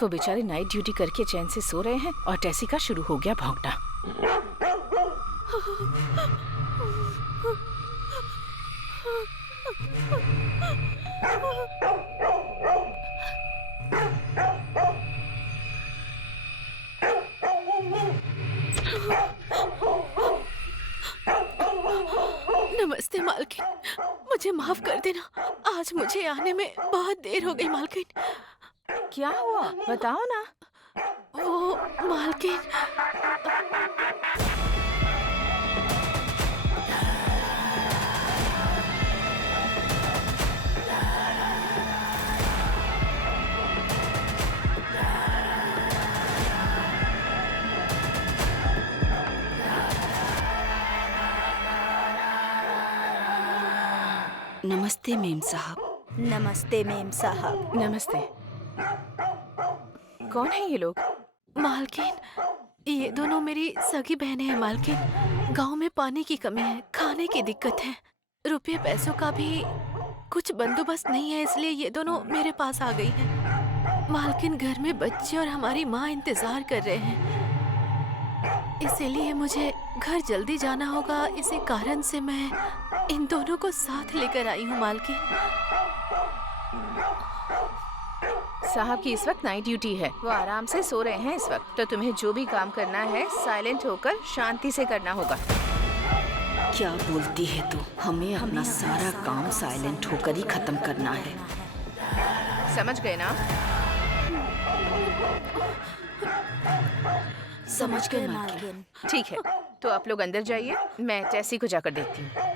वो बेचारे night duty करके चैन से सो रहे हैं और टेसी का शुरू हो गया भौंकना। नमस्ते मालकिन, मुझे माफ कर देना, आज मुझे आने में बहुत देर हो गई मालकिन। क्या हुआ बताओ ना। वो मालकिन, नमस्ते मेम साहब। नमस्ते मेम साहब। नमस्ते। कौन है ये लोग? मालकिन, ये दोनों मेरी सगी बहनें हैं मालकिन। गांव में पानी की कमी है, खाने की दिक्कत है, रुपये पैसों का भी कुछ बंदोबस्त नहीं है, इसलिए ये दोनों मेरे पास आ गई हैं। मालकिन, घर में बच्चे और हमारी माँ इंतजार कर रहे हैं, इसीलिए मुझे घर जल्दी जाना होगा। इसी कारण से मैं इन दोनों को साथ लेकर आई हूँ मालकिन। साहब की इस वक्त नाइट ड्यूटी है, वो आराम से सो रहे हैं इस वक्त, तो तुम्हें जो भी काम करना है साइलेंट होकर शांति से करना होगा। क्या बोलती है तू? हमें अपना सारा काम साइलेंट होकर ही खत्म करना है। समझ गए ना? समझ गए मालकिन। ठीक है, तो आप लोग अंदर जाइए, मैं टेसी को जाकर देखती हूँ।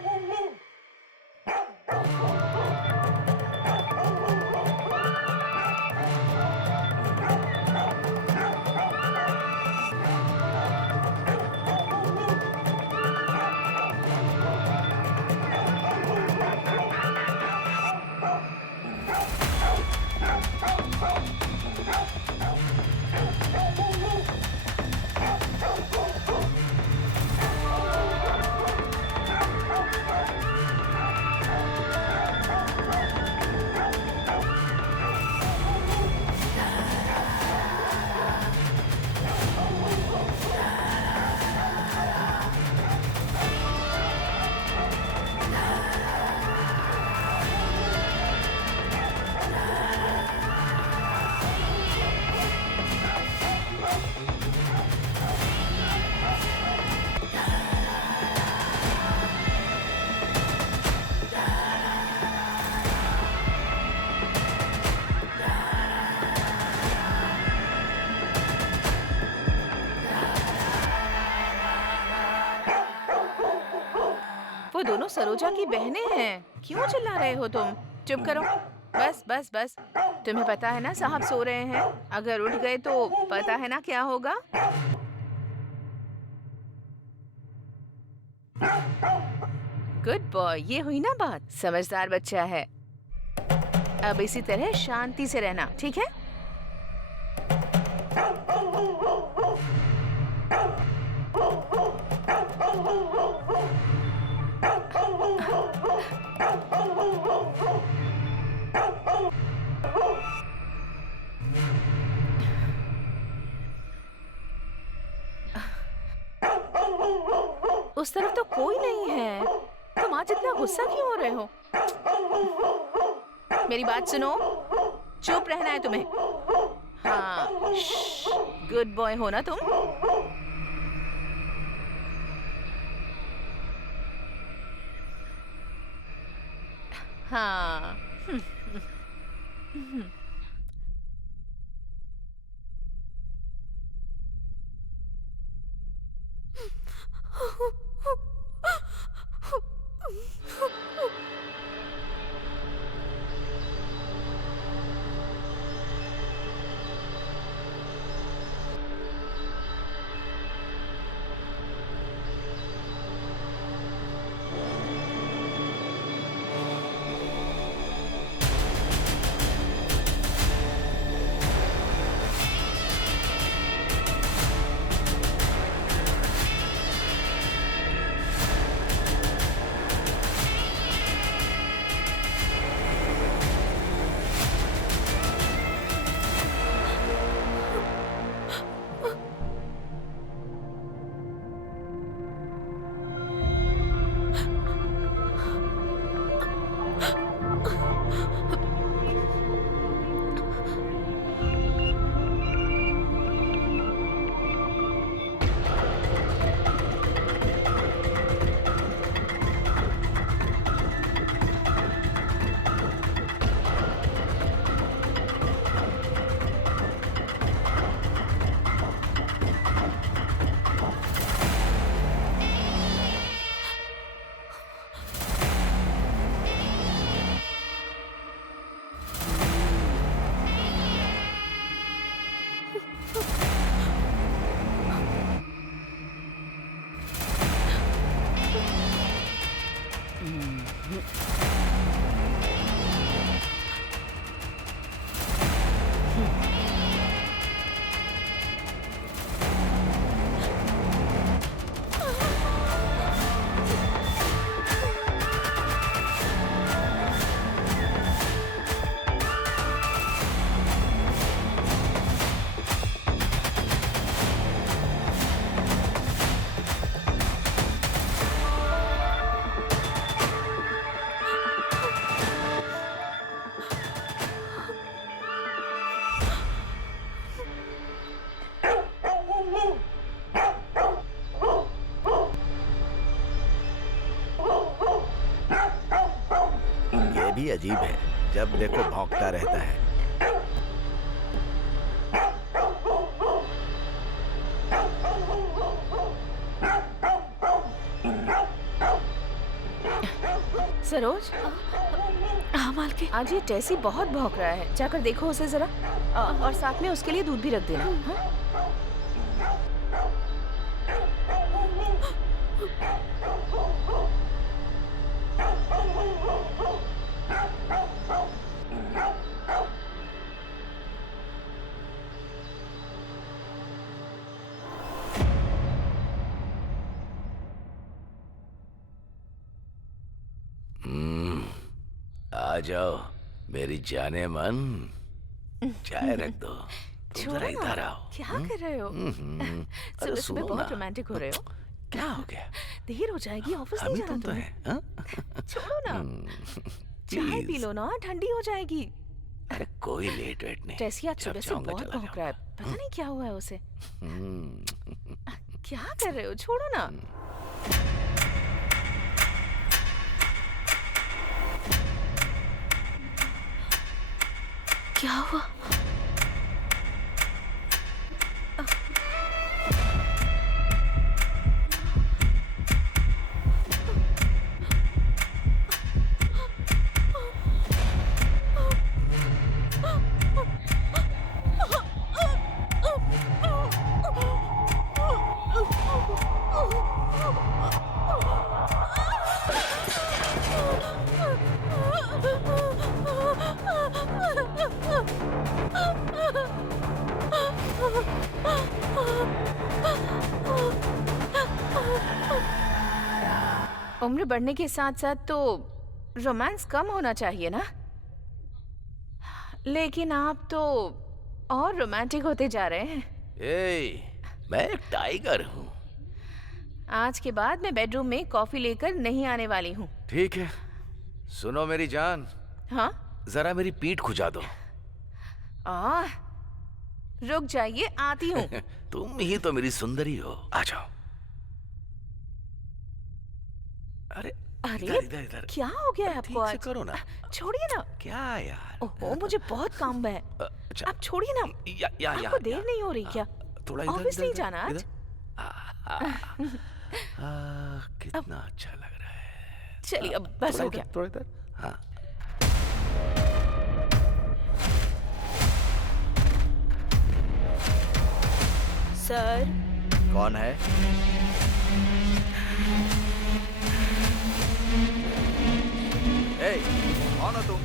वो दोनों सरोजा की बहनें हैं, क्यों चिल्ला रहे हो तुम? चुप करो, बस बस बस। तुम्हें पता है ना साहब सो रहे हैं, अगर उठ गए तो पता है ना क्या होगा। गुड बॉय, ये हुई ना बात, समझदार बच्चा है। अब इसी तरह शांति से रहना, ठीक है? उस तरफ तो कोई नहीं है, तुम आज इतना गुस्सा क्यों हो रहे हो? मेरी बात सुनो, चुप रहना है तुम्हें। हाँ, गुड बॉय हो ना तुम। हाँ। ये भी अजीब है, जब देखो भौंकता रहता है। सरोज, हाँ मालकिन। आज ये टेसी बहुत भौंक रहा है, जाकर देखो उसे जरा। और साथ में उसके लिए दूध भी रख देना। हाँ? आ जाओ मेरी जाने मन, चाय रख दो। तुम छोड़ो जरा ना, इधर आओ। क्या कर रहे हो? अरे सुबह सुबह सुनो बहुत ना। रोमांटिक हो रहे हो। क्या हो गया? देर हो जाएगी, ऑफिस नहीं अभी जाना तुम तो तुम्हें। है, हाँ? छोड़ो ना, चाय पी लो ना, ठंडी हो जाएगी। अरे कोई लेट वेट नहीं। टेसी आज जब सुबह से चाहूंगा बहुत चला भौंक रहा है, पता नहीं क्या हुआ है उसे। जाऊंगा। क्या कर रहे हो? छोड़ो ना। क्या हुआ? उम्र बढ़ने के साथ साथ तो रोमांस कम होना चाहिए ना, लेकिन आप तो और रोमांटिक होते जा रहे हैं। मैं एक टाइगर हूँ। आज के बाद मैं बेडरूम में कॉफी लेकर नहीं आने वाली हूँ। ठीक है, सुनो मेरी जान, हाँ? जरा मेरी पीठ खुजा दो। रुक जाइए, आती हूँ। तुम ही तो मेरी सुंदरी हो, आ जाओ। अरे अरे, इधर इधर इधर। क्या हो गया है आपको ठीक से आज? करो ना। छोड़िए ना। क्या यार? ओहो, मुझे बहुत काम है। अच्छा, आप छोड़िए ना। या आपको देर नहीं हो रही क्या? थोड़ा इधर ऑफिस इधर, नहीं इधर, जाना आज? इधर। कितना अच्छा लग रहा है। चलिए, अब बस थोड़ा हो इधर, गया। थोड़ा इधर। हाँ। सर, कौन है? ए, कौन हो तुम?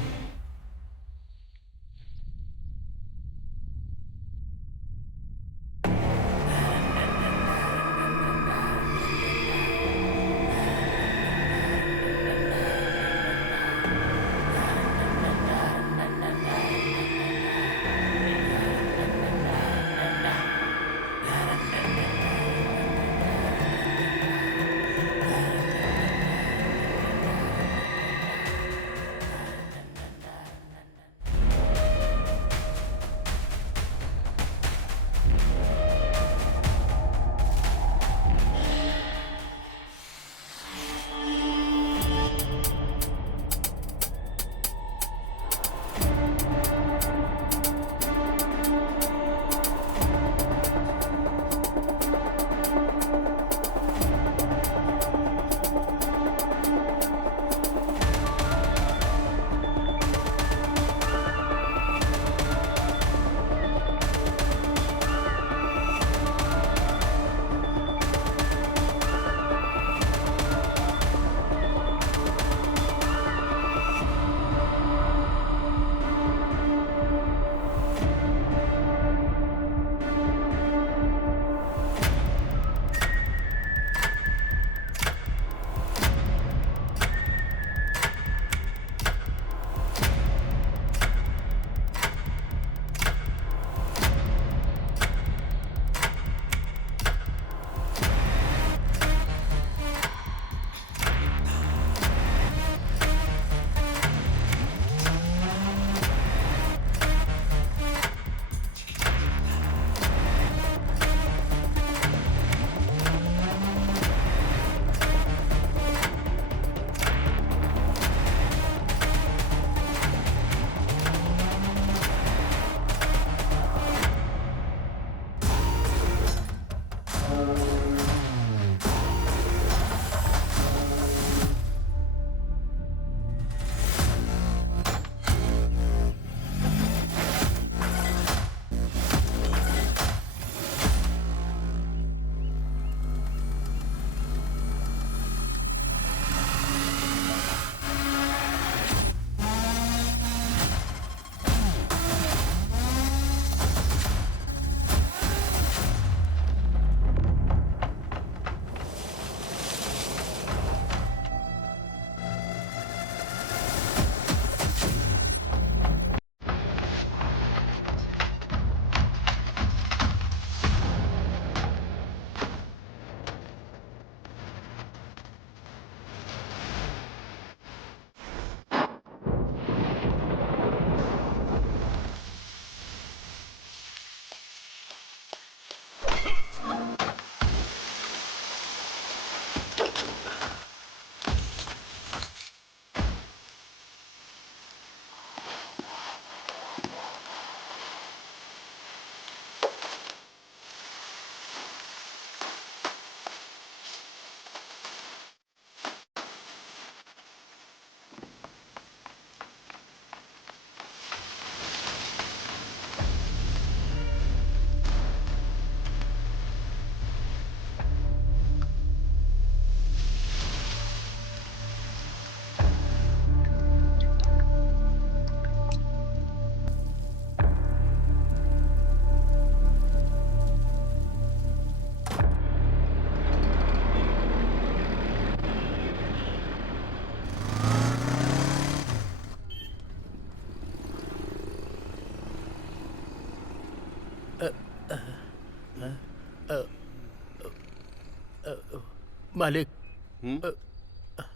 मालिक।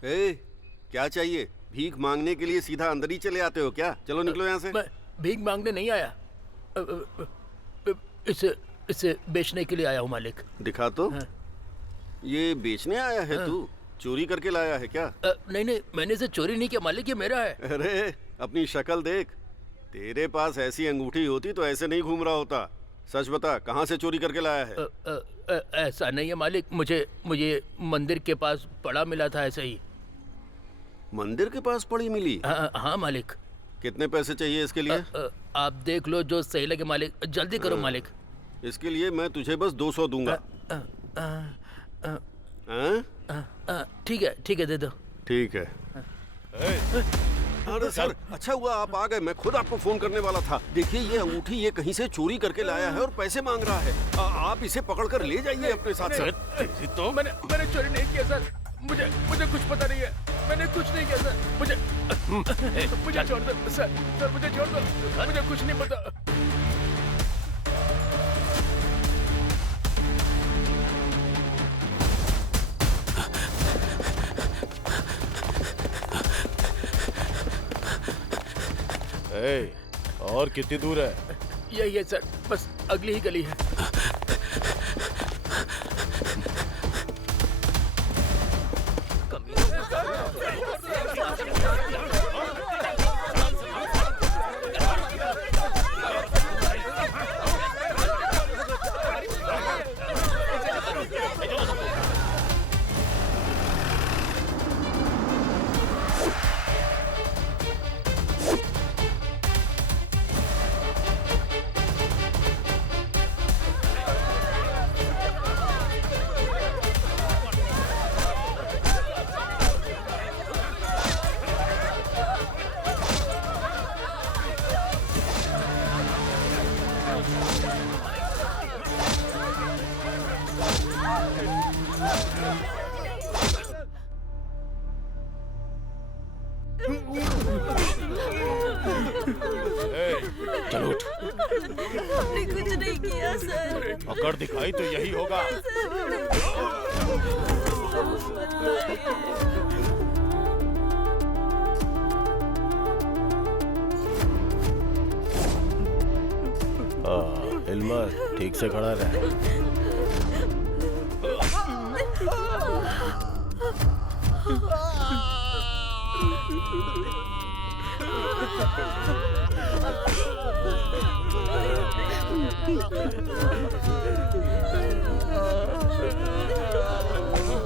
ए, क्या चाहिए? भीख मांगने के लिए सीधा अंदर ही चले आते हो क्या? चलो निकलो यहाँ से। मैं भीख मांगने नहीं आया, इसे बेचने के लिए आया हूँ मालिक। दिखा तो। ये बेचने आया है तू? चोरी करके लाया है क्या? नहीं नहीं, मैंने इसे चोरी नहीं किया मालिक, ये मेरा है। अरे अपनी शक्ल देख, तेरे पास ऐसी अंगूठी होती तो ऐसे नहीं घूम रहा होता। सच बता, कहाँ से चोरी करके लाया है? ऐसा नहीं है मालिक, मुझे मंदिर के पास पड़ा मिला था, ऐसे ही। मंदिर के पास पड़ी मिली? हाँ मालिक। कितने पैसे चाहिए इसके लिए? आप देख लो जो सही लगे मालिक, जल्दी करो मालिक। इसके लिए मैं तुझे बस 200 दूंगा। ठीक है, दे दो। ठीक है। अरे सर, अच्छा हुआ आप आ गए, मैं खुद आपको फोन करने वाला था। देखिए ये अंगूठी ये कहीं से चोरी करके लाया है और पैसे मांग रहा है। आप इसे पकड़कर ले जाइए अपने साथ। सर तो मैंने चोरी नहीं किया सर, मुझे कुछ पता नहीं है, मैंने कुछ नहीं किया सर, मुझे छोड़ दो सर, मुझे छोड़ दो, मुझे कुछ नहीं पता। और कितनी दूर है? यही है सर, बस अगली ही गली है। चलो उठ। हमने कुछ नहीं किया सर। अगर दिखाई तो यही होगा। हिलमत, ठीक से खड़ा रहे।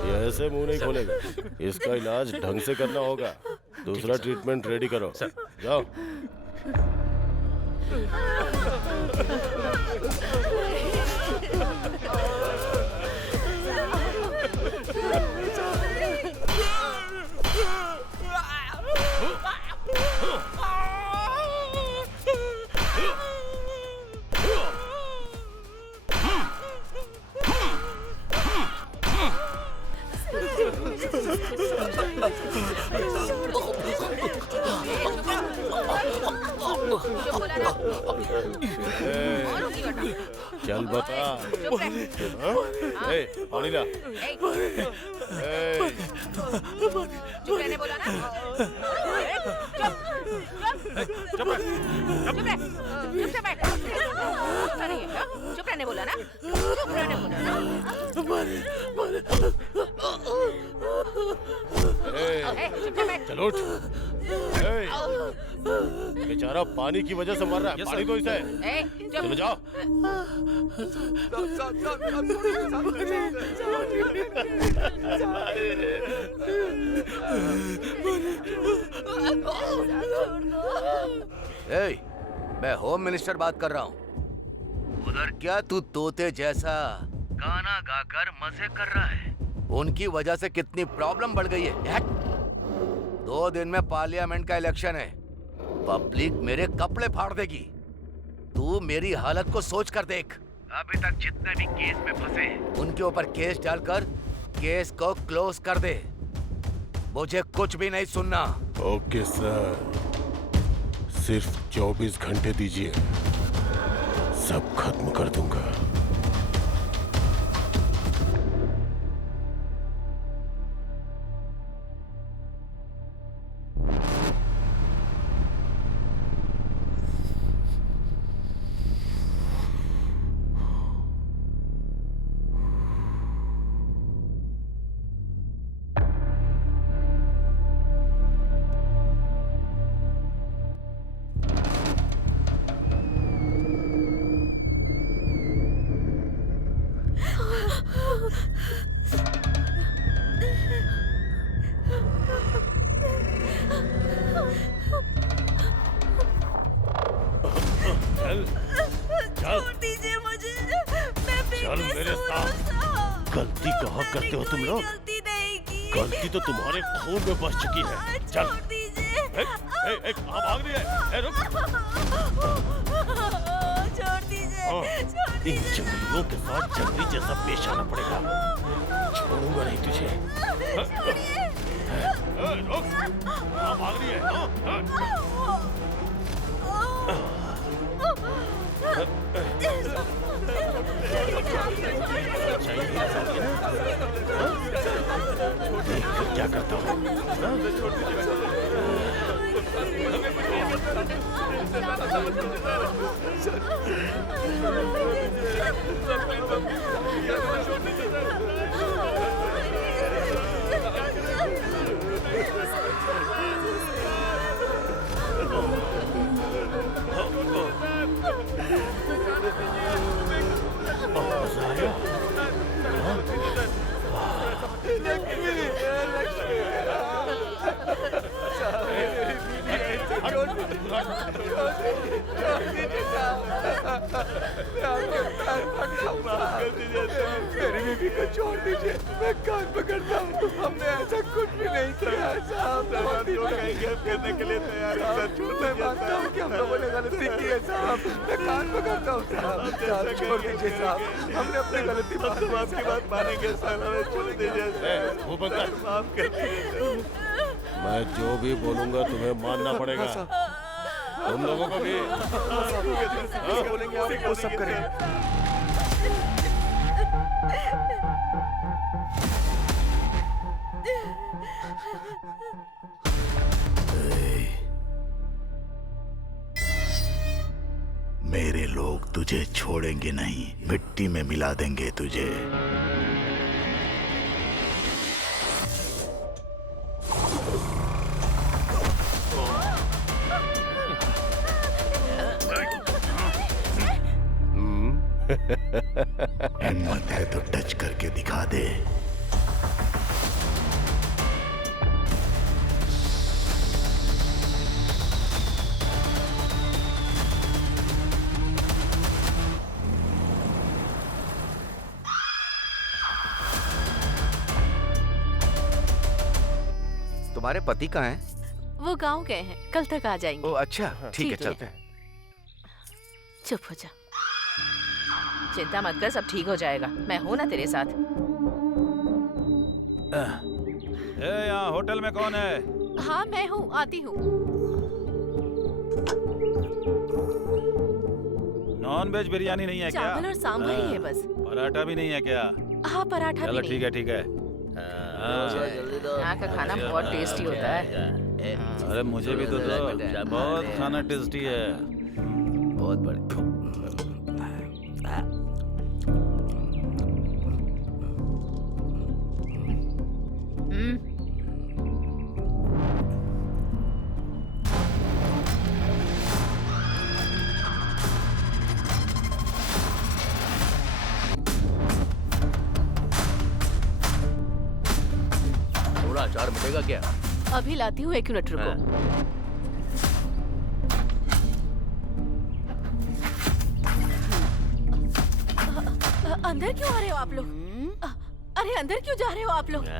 ये ऐसे मुंह नहीं खोलेगा, इसका इलाज ढंग से करना होगा। दूसरा ट्रीटमेंट रेडी करो, जाओ। चल बता। पानी ला। चुप रहने बोला ना। चुप से बैठ। चुप रहने बोला ना। चुप रहने बोला ना। चुप से बैठ। चलो उठ। बेचारा पानी की वजह से मर रहा है, पानी दो इसे। चलो जाओ। मैं होम मिनिस्टर बात कर रहा हूँ। उधर क्या तू तोते जैसा गाना गाकर मजे कर रहा है? उनकी वजह से कितनी प्रॉब्लम बढ़ गई है। 2 दिन में पार्लियामेंट का इलेक्शन है, पब्लिक मेरे कपड़े फाड़ देगी। तू मेरी हालत को सोच कर देख। अभी तक जितने भी केस में फंसे उनके ऊपर केस डालकर केस को क्लोज कर दे। मुझे कुछ भी नहीं सुनना। ओके सर, सिर्फ 24 घंटे दीजिए, सब खत्म कर दूंगा। करते हो तुम लोग? गलती नहीं की। गलती तो तुम्हारे खून में बस चुकी है। चल। छोड़ दीजिए। कहाँ भाग रही है? रुक। छोड़ दीजिए। हाँ, छोड़ इन दीजिए। जंगलियों के साथ जंगली जैसा पेश आना पड़ेगा। छोड़ूंगा नहीं तुझे। रुक। कहाँ भाग रही है? क्या करता हूँ? मेरी बीवी को छोड़ दीजिए, मैं कान पकड़ता हूँ। हमने ऐसा कुछ भी नहीं किया साहब। करने के लिए तैयार है। मैं मानता हूँ कि हम लोगों ने गलती की है साहब। मैं कान पकड़ता हूँ साहब। छोड़ दीजिए साहब, हमने अपनी गलती आपकी बात मानेंगे साहब। हमें छोड़ दीजिए। माफ कर दीजिए। मैं जो भी बोलूंगा तुम्हें मानना पड़ेगा। तुम लोगों को भी। बोलेंगे वो सब करेंगे। मेरे लोग तुझे छोड़ेंगे नहीं, मिट्टी में मिला देंगे तुझे। हिम्मत है तो टच करके दिखा दे। तुम्हारे पति कहाँ हैं? वो गांव गए हैं, कल तक आ जाएंगे। ओ अच्छा, ठीक है, चलते हैं। चुप हो जा। चिंता मत कर, सब ठीक हो जाएगा। मैं हूँ ना तेरे साथ। यहाँ होटल में कौन है? हाँ मैं हूँ, आती हूँ। नॉन वेज बिरयानी नहीं है क्या? चावल और सांभर ही है बस। पराठा भी नहीं है क्या? हाँ पराठा चलो भी ठीक है, ठीक है। यहाँ का खाना बहुत टेस्टी होता है। अरे मुझे भी तो दो। बहुत खाना टेस्टी है। बहुत बढ़िया। थोड़ा अचार मिलेगा क्या? अभी लाती हूँ, 1 मिनट रुको। अंदर क्यों आ रहे हो आप लोग? अरे अंदर क्यों जा रहे हो आप लोग? ले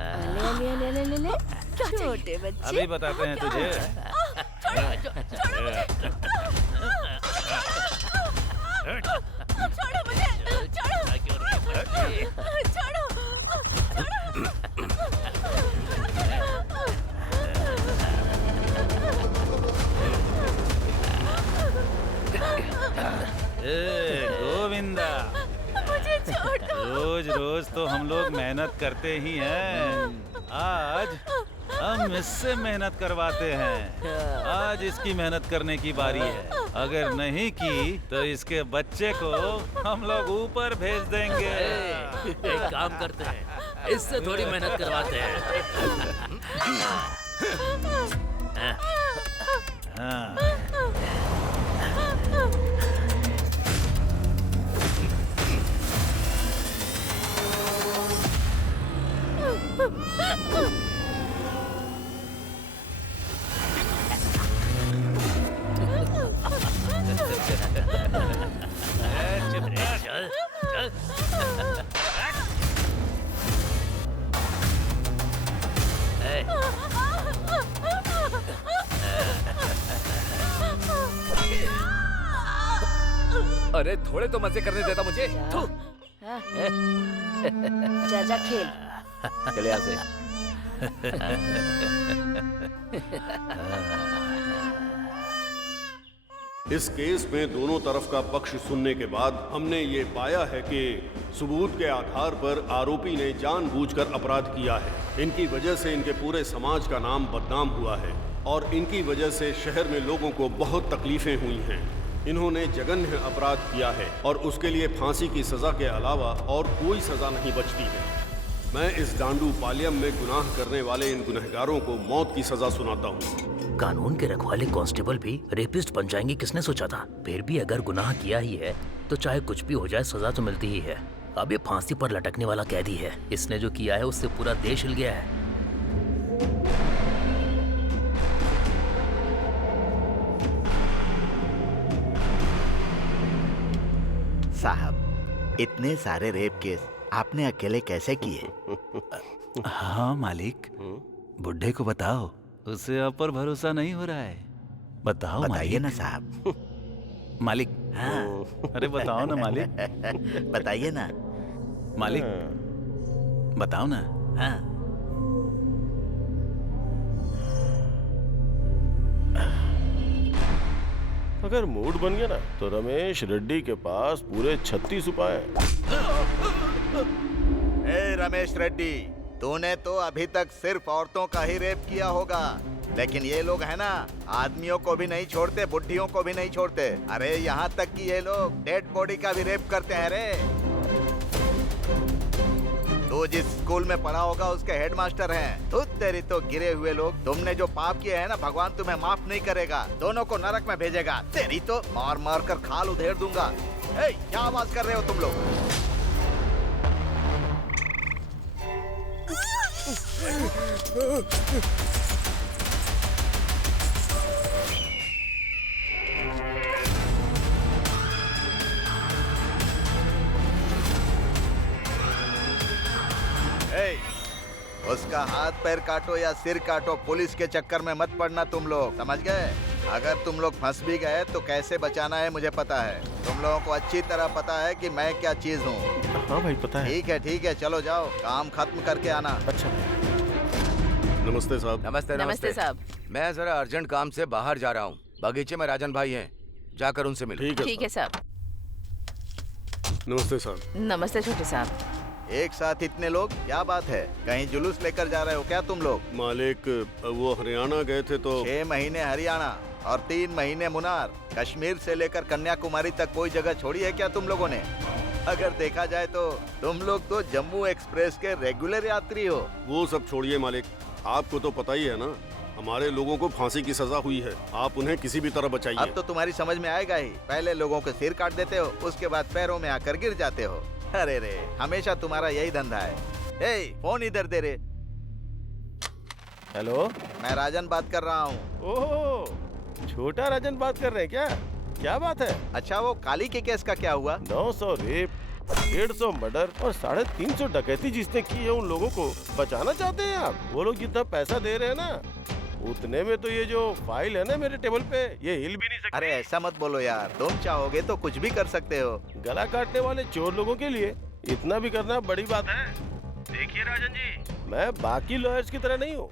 क्या चाहिए? छोटे बच्चे। अभी बताते हैं तुझे। छोड़ो मुझे, छोड़ो। गोविंदा, मुझे छोड़ दो। रोज रोज तो हम लोग मेहनत करते ही हैं। आज हम इससे मेहनत करवाते हैं। आज इसकी मेहनत करने की बारी है। अगर नहीं की तो इसके बच्चे को हम लोग ऊपर भेज देंगे। एक काम करते हैं, इससे थोड़ी मेहनत करवाते हैं। हाँ। अरे थोड़े तो मजे करने देता मुझे। थू। जा जा खेल। चले यहाँ से। इस केस में दोनों तरफ का पक्ष सुनने के बाद हमने ये पाया है कि सबूत के आधार पर आरोपी ने जानबूझकर अपराध किया है। इनकी वजह से इनके पूरे समाज का नाम बदनाम हुआ है और इनकी वजह से शहर में लोगों को बहुत तकलीफें हुई हैं। इन्होंने जघन्य अपराध किया है और उसके लिए फांसी की सजा के अलावा और कोई सजा नहीं बचती है। मैं इस डांडू पालियम में गुनाह करने वाले इन गुनहगारों को मौत की सजा सुनाता हूँ। कानून के रखवाले कांस्टेबल भी रेपिस्ट बन जाएंगे, किसने सोचा था? फिर भी अगर गुनाह किया ही है तो चाहे कुछ भी हो जाए सजा तो मिलती ही है। अब ये फांसी पर लटकने वाला कैदी है, इसने जो किया है उससे पूरा देश हिल गया है। साहब, इतने सारे रेप केस आपने अकेले कैसे किए? हाँ मालिक, बुड्ढे को बताओ, उसे आप पर भरोसा नहीं हो रहा है। बताओ बताइए मालिक। ना साहब। मालिक। हाँ। अरे बताओ ना मालिक। बताइए ना मालिक, बताओ ना। हाँ। अगर मूड बन गया ना तो रमेश रेड्डी के पास पूरे 36 उपाय हैं। ए रमेश रेड्डी, तूने तो अभी तक सिर्फ औरतों का ही रेप किया होगा, लेकिन ये लोग है ना, आदमियों को भी नहीं छोड़ते, बुढ़ियों को भी नहीं छोड़ते। अरे यहाँ तक कि ये लोग डेड बॉडी का भी रेप करते हैं रे। तू जिस स्कूल में पढ़ा होगा उसके हेडमास्टर हैं। तू तेरी तो गिरे हुए लोग, तुमने जो पाप किए हैं ना, भगवान तुम्हें माफ नहीं करेगा, दोनों को नरक में भेजेगा। तेरी तो मार मार कर खाल उधेड़ दूंगा। ए, क्या आवाज कर रहे हो तुम लोग? उसका हाथ पैर काटो या सिर काटो, पुलिस के चक्कर में मत पड़ना तुम लोग, समझ गए? अगर तुम लोग फंस भी गए तो कैसे बचाना है मुझे पता है। तुम लोगों को अच्छी तरह पता है कि मैं क्या चीज हूँ। हाँ भाई पता है। ठीक है, चलो जाओ, काम खत्म करके आना। अच्छा। नमस्ते साहब। नमस्ते नमस्ते साहब। मैं जरा अर्जेंट काम से बाहर जा रहा हूँ। बगीचे में राजन भाई हैं, जाकर उनसे मिलो। ठीक है साहब। नमस्ते साहब। नमस्ते छोटे साहब। एक साथ इतने लोग, क्या बात है? कहीं जुलूस लेकर जा रहे हो क्या तुम लोग? मालिक, वो हरियाणा गए थे तो 6 महीने हरियाणा और 3 महीने मुनार, कश्मीर से लेकर कन्याकुमारी तक कोई जगह छोड़ी है क्या तुम लोगों ने? अगर देखा जाए तो तुम लोग तो जम्मू एक्सप्रेस के रेगुलर यात्री हो। वो सब छोड़िए मालिक, आपको तो पता ही है ना, हमारे लोगों को फांसी की सजा हुई है। आप उन्हें किसी भी तरह बचाइए। अब तो तुम्हारी समझ में आएगा ही। पहले लोगों के सिर काट देते हो, उसके बाद पैरों में आकर गिर जाते हो। अरे रे, हमेशा तुम्हारा यही धंधा है। ए, फोन इधर दे रे। हेलो, मैं राजन बात कर रहा हूँ। ओह, छोटा राजन बात कर रहे हैं क्या? क्या बात है? अच्छा, वो काली के केस का क्या हुआ? 900 रेप, 150 मर्डर और 350 डकैती जिसने की है, उन लोगों को बचाना चाहते हैं आप? वो लोग जितना पैसा दे रहे हैं ना, उतने में तो ये जो फाइल है ना मेरे टेबल पे, ये हिल भी नहीं सकती। अरे ऐसा मत बोलो यार, तुम चाहोगे तो कुछ भी कर सकते हो। गला काटने वाले चोर लोगों के लिए इतना भी करना बड़ी बात है। देखिए राजन जी, मैं बाकी लॉयर्स की तरह नहीं हूँ।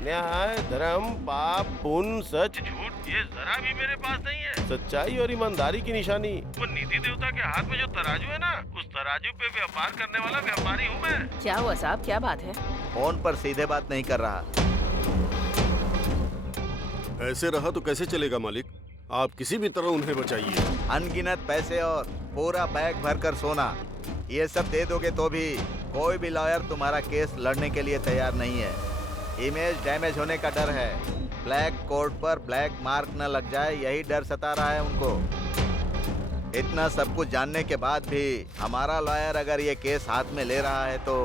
न्याय, धर्म, पाप, पुण्य, सच, झूठ, ये जरा भी मेरे पास नहीं है। सच्चाई और ईमानदारी की निशानी वो निधि देवता के हाथ में जो तराजू है ना, उस तराजू पे व्यापार करने वाला व्यापारी हूँ मैं। क्या हुआ साहब, क्या बात है? फोन पर सीधे बात नहीं कर रहा। ऐसे रहा तो कैसे चलेगा मालिक? आप किसी भी तरह उन्हें बचाइए। अनगिनत पैसे और पूरा बैग भरकर सोना, ये सब दे दोगे तो भी कोई भी लॉयर तुम्हारा केस लड़ने के लिए तैयार नहीं है। इमेज डैमेज होने का डर है। ब्लैक कोर्ट पर ब्लैक मार्क न लग जाए, यही डर सता रहा है उनको। इतना सब कुछ जानने के बाद भी हमारा लॉयर अगर ये केस हाथ में ले रहा है तो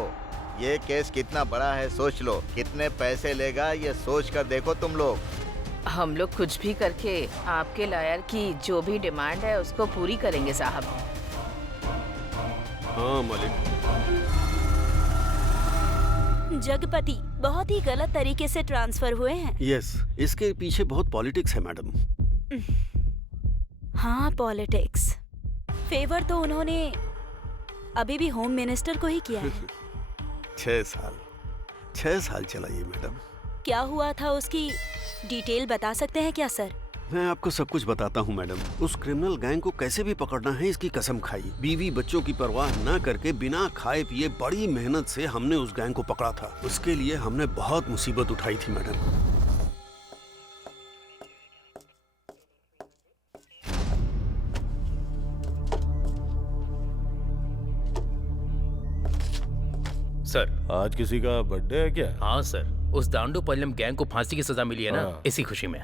ये केस कितना बड़ा है सोच लो। कितने पैसे लेगा ये सोच कर देखो तुम लोग। हम लोग कुछ भी करके आपके लॉयर की जो भी डिमांड है उसको पूरी करेंगे साहब। हाँ मालिक। जगपति बहुत ही गलत तरीके से ट्रांसफर हुए हैं। यस, इसके पीछे बहुत पॉलिटिक्स है मैडम। हाँ, पॉलिटिक्स। फेवर तो उन्होंने अभी भी होम मिनिस्टर को ही किया है। 6 साल चला ये मैडम। क्या हुआ था उसकी डिटेल बता सकते हैं क्या सर? मैं आपको सब कुछ बताता हूँ मैडम। उस क्रिमिनल गैंग को कैसे भी पकड़ना है इसकी कसम खाई। बीवी बच्चों की परवाह न करके बिना खाए पिए बड़ी मेहनत से हमने उस गैंग को पकड़ा था। उसके लिए हमने बहुत मुसीबत उठाई थी मैडम। सर, आज किसी का बर्थडे है क्या? हाँ सर, उस दांडू पल्लम गैंग को फांसी की सजा मिली है ना, हाँ। इसी खुशी में।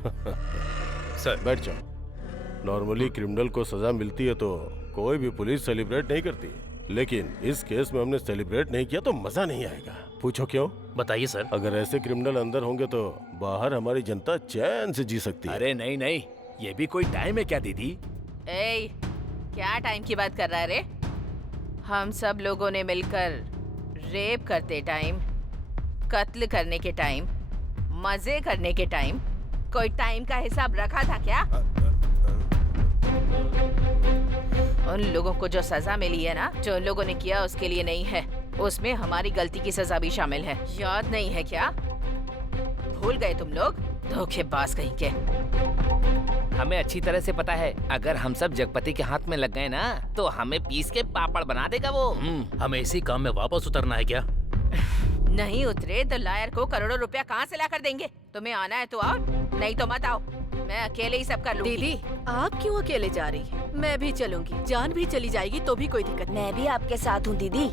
सर बैठ जाओ। नॉर्मली क्रिमिनल को सजा मिलती है तो कोई भी पुलिस सेलिब्रेट नहीं करती, लेकिन इस केस में हमने सेलिब्रेट नहीं किया तो मजा नहीं आएगा। पूछो क्यों? बताइए सर। अगर ऐसे क्रिमिनल अंदर होंगे तो बाहर हमारी जनता चैन से जी सकती है। अरे नहीं नहीं, ये भी कोई टाइम है क्या दीदी? ए, क्या टाइम की बात कर रहा है रे? हम सब लोगों ने मिलकर रेप करते टाइम, कत्ल करने के टाइम, मजे करने के टाइम कोई टाइम का हिसाब रखा था क्या? उन लोगों को जो सजा मिली है ना, जो उन लोगों ने किया उसके लिए नहीं है, उसमें हमारी गलती की सजा भी शामिल है। याद नहीं है क्या? भूल गए तुम लोग? धोखेबाज कहीं के। हमें अच्छी तरह से पता है, अगर हम सब जगपति के हाथ में लग गए ना तो हमें पीस के पापड़ बना देगा वो। हमें इसी काम में वापस उतरना है क्या? नहीं उतरे तो लायर को करोड़ों रुपया कहाँ से ला कर देंगे? तुम्हें आना है तो आओ, नहीं तो मत आओ। मैं अकेले ही सब कर लूंगी। दीदी, आप क्यों अकेले जा रही हैं? मैं भी चलूंगी। जान भी चली जाएगी तो भी कोई दिक्कत नहीं। मैं भी आपके साथ हूँ दीदी।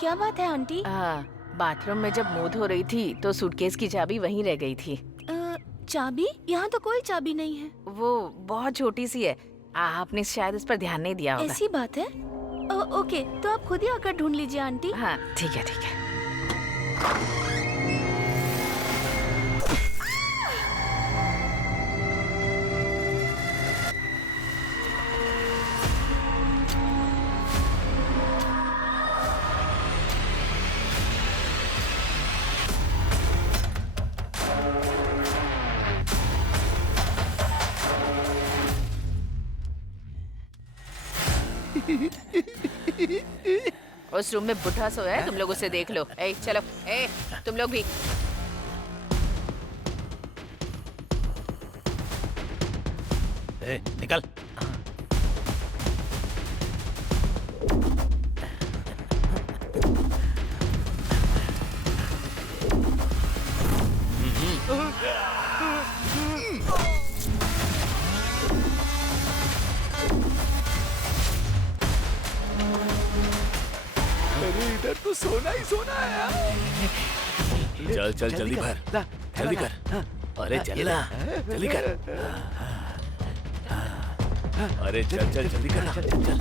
क्या बात है आंटी? बाथरूम में जब मुंह धो रही थी तो सूटकेस की चाबी वहीं रह गई थी। चाबी? यहाँ तो कोई चाबी नहीं है। वो बहुत छोटी सी है, आपने शायद उस पर ध्यान नहीं दिया होगा। ऐसी बात है? ओके, तो आप खुद ही आकर ढूंढ लीजिए आंटी। हाँ ठीक है ठीक है। उस रूम में बुढ़ा सोया है, तुम लोग उसे देख लो। ए चलो, ए तुम लोग भी। ए, निकल। इधर तो सोना ही सोना है यार। चल चल जल्दी भर, जल्दी कर। अरे चल ना, जल्दी कर। अरे चल चल जल्दी कर ना, चल।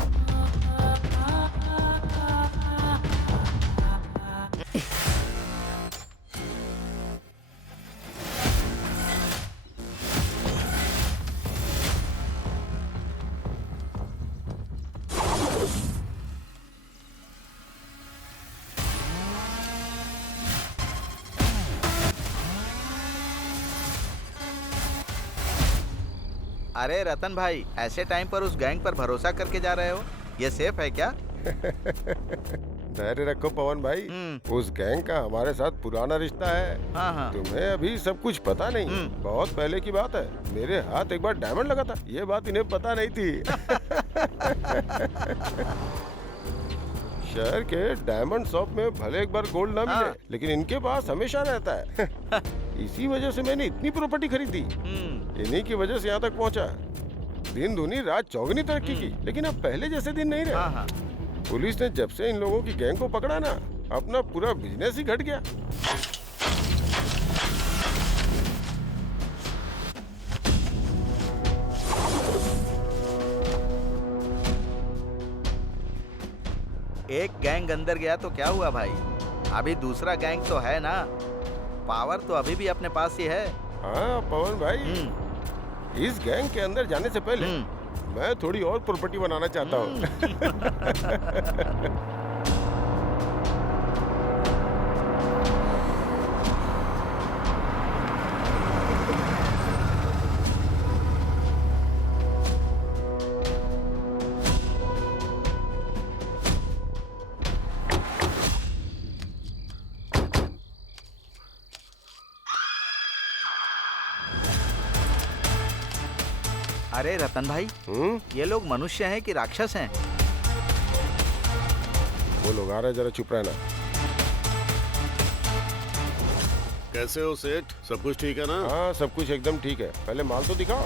अरे रतन भाई, ऐसे टाइम पर उस गैंग पर भरोसा करके जा रहे हो? ये सेफ है क्या? धैर्य रखो पवन भाई, उस गैंग का हमारे साथ पुराना रिश्ता है। हाँ। तुम्हें अभी सब कुछ पता नहीं, बहुत पहले की बात है। मेरे हाथ एक बार डायमंड लगा था, ये बात इन्हें पता नहीं थी। शहर के डायमंड शॉप में भले एक बार गोल्ड ना मिले, लेकिन इनके पास हमेशा रहता है। इसी वजह से मैंने इतनी प्रॉपर्टी खरीदी, इन्हीं की वजह से यहाँ तक पहुँचा। दिन दूनी रात चौगुनी तरक्की की, लेकिन अब पहले जैसे दिन नहीं रहे। पुलिस ने जब से इन लोगों की गैंग को पकड़ा ना, अपना पूरा बिजनेस ही घट गया। एक गैंग अंदर गया तो क्या हुआ भाई, अभी दूसरा गैंग तो है ना। पावर तो अभी भी अपने पास ही है। हाँ पवन भाई, इस गैंग के अंदर जाने से पहले मैं थोड़ी और प्रॉपर्टी बनाना चाहता हूँ। अरे रतन भाई, ये लोग मनुष्य हैं कि राक्षस हैं? वो लोग आ रहे, जरा चुप रहना। कैसे हो सेठ, सब कुछ ठीक है ना? हाँ सब कुछ एकदम ठीक है, पहले माल तो दिखाओ।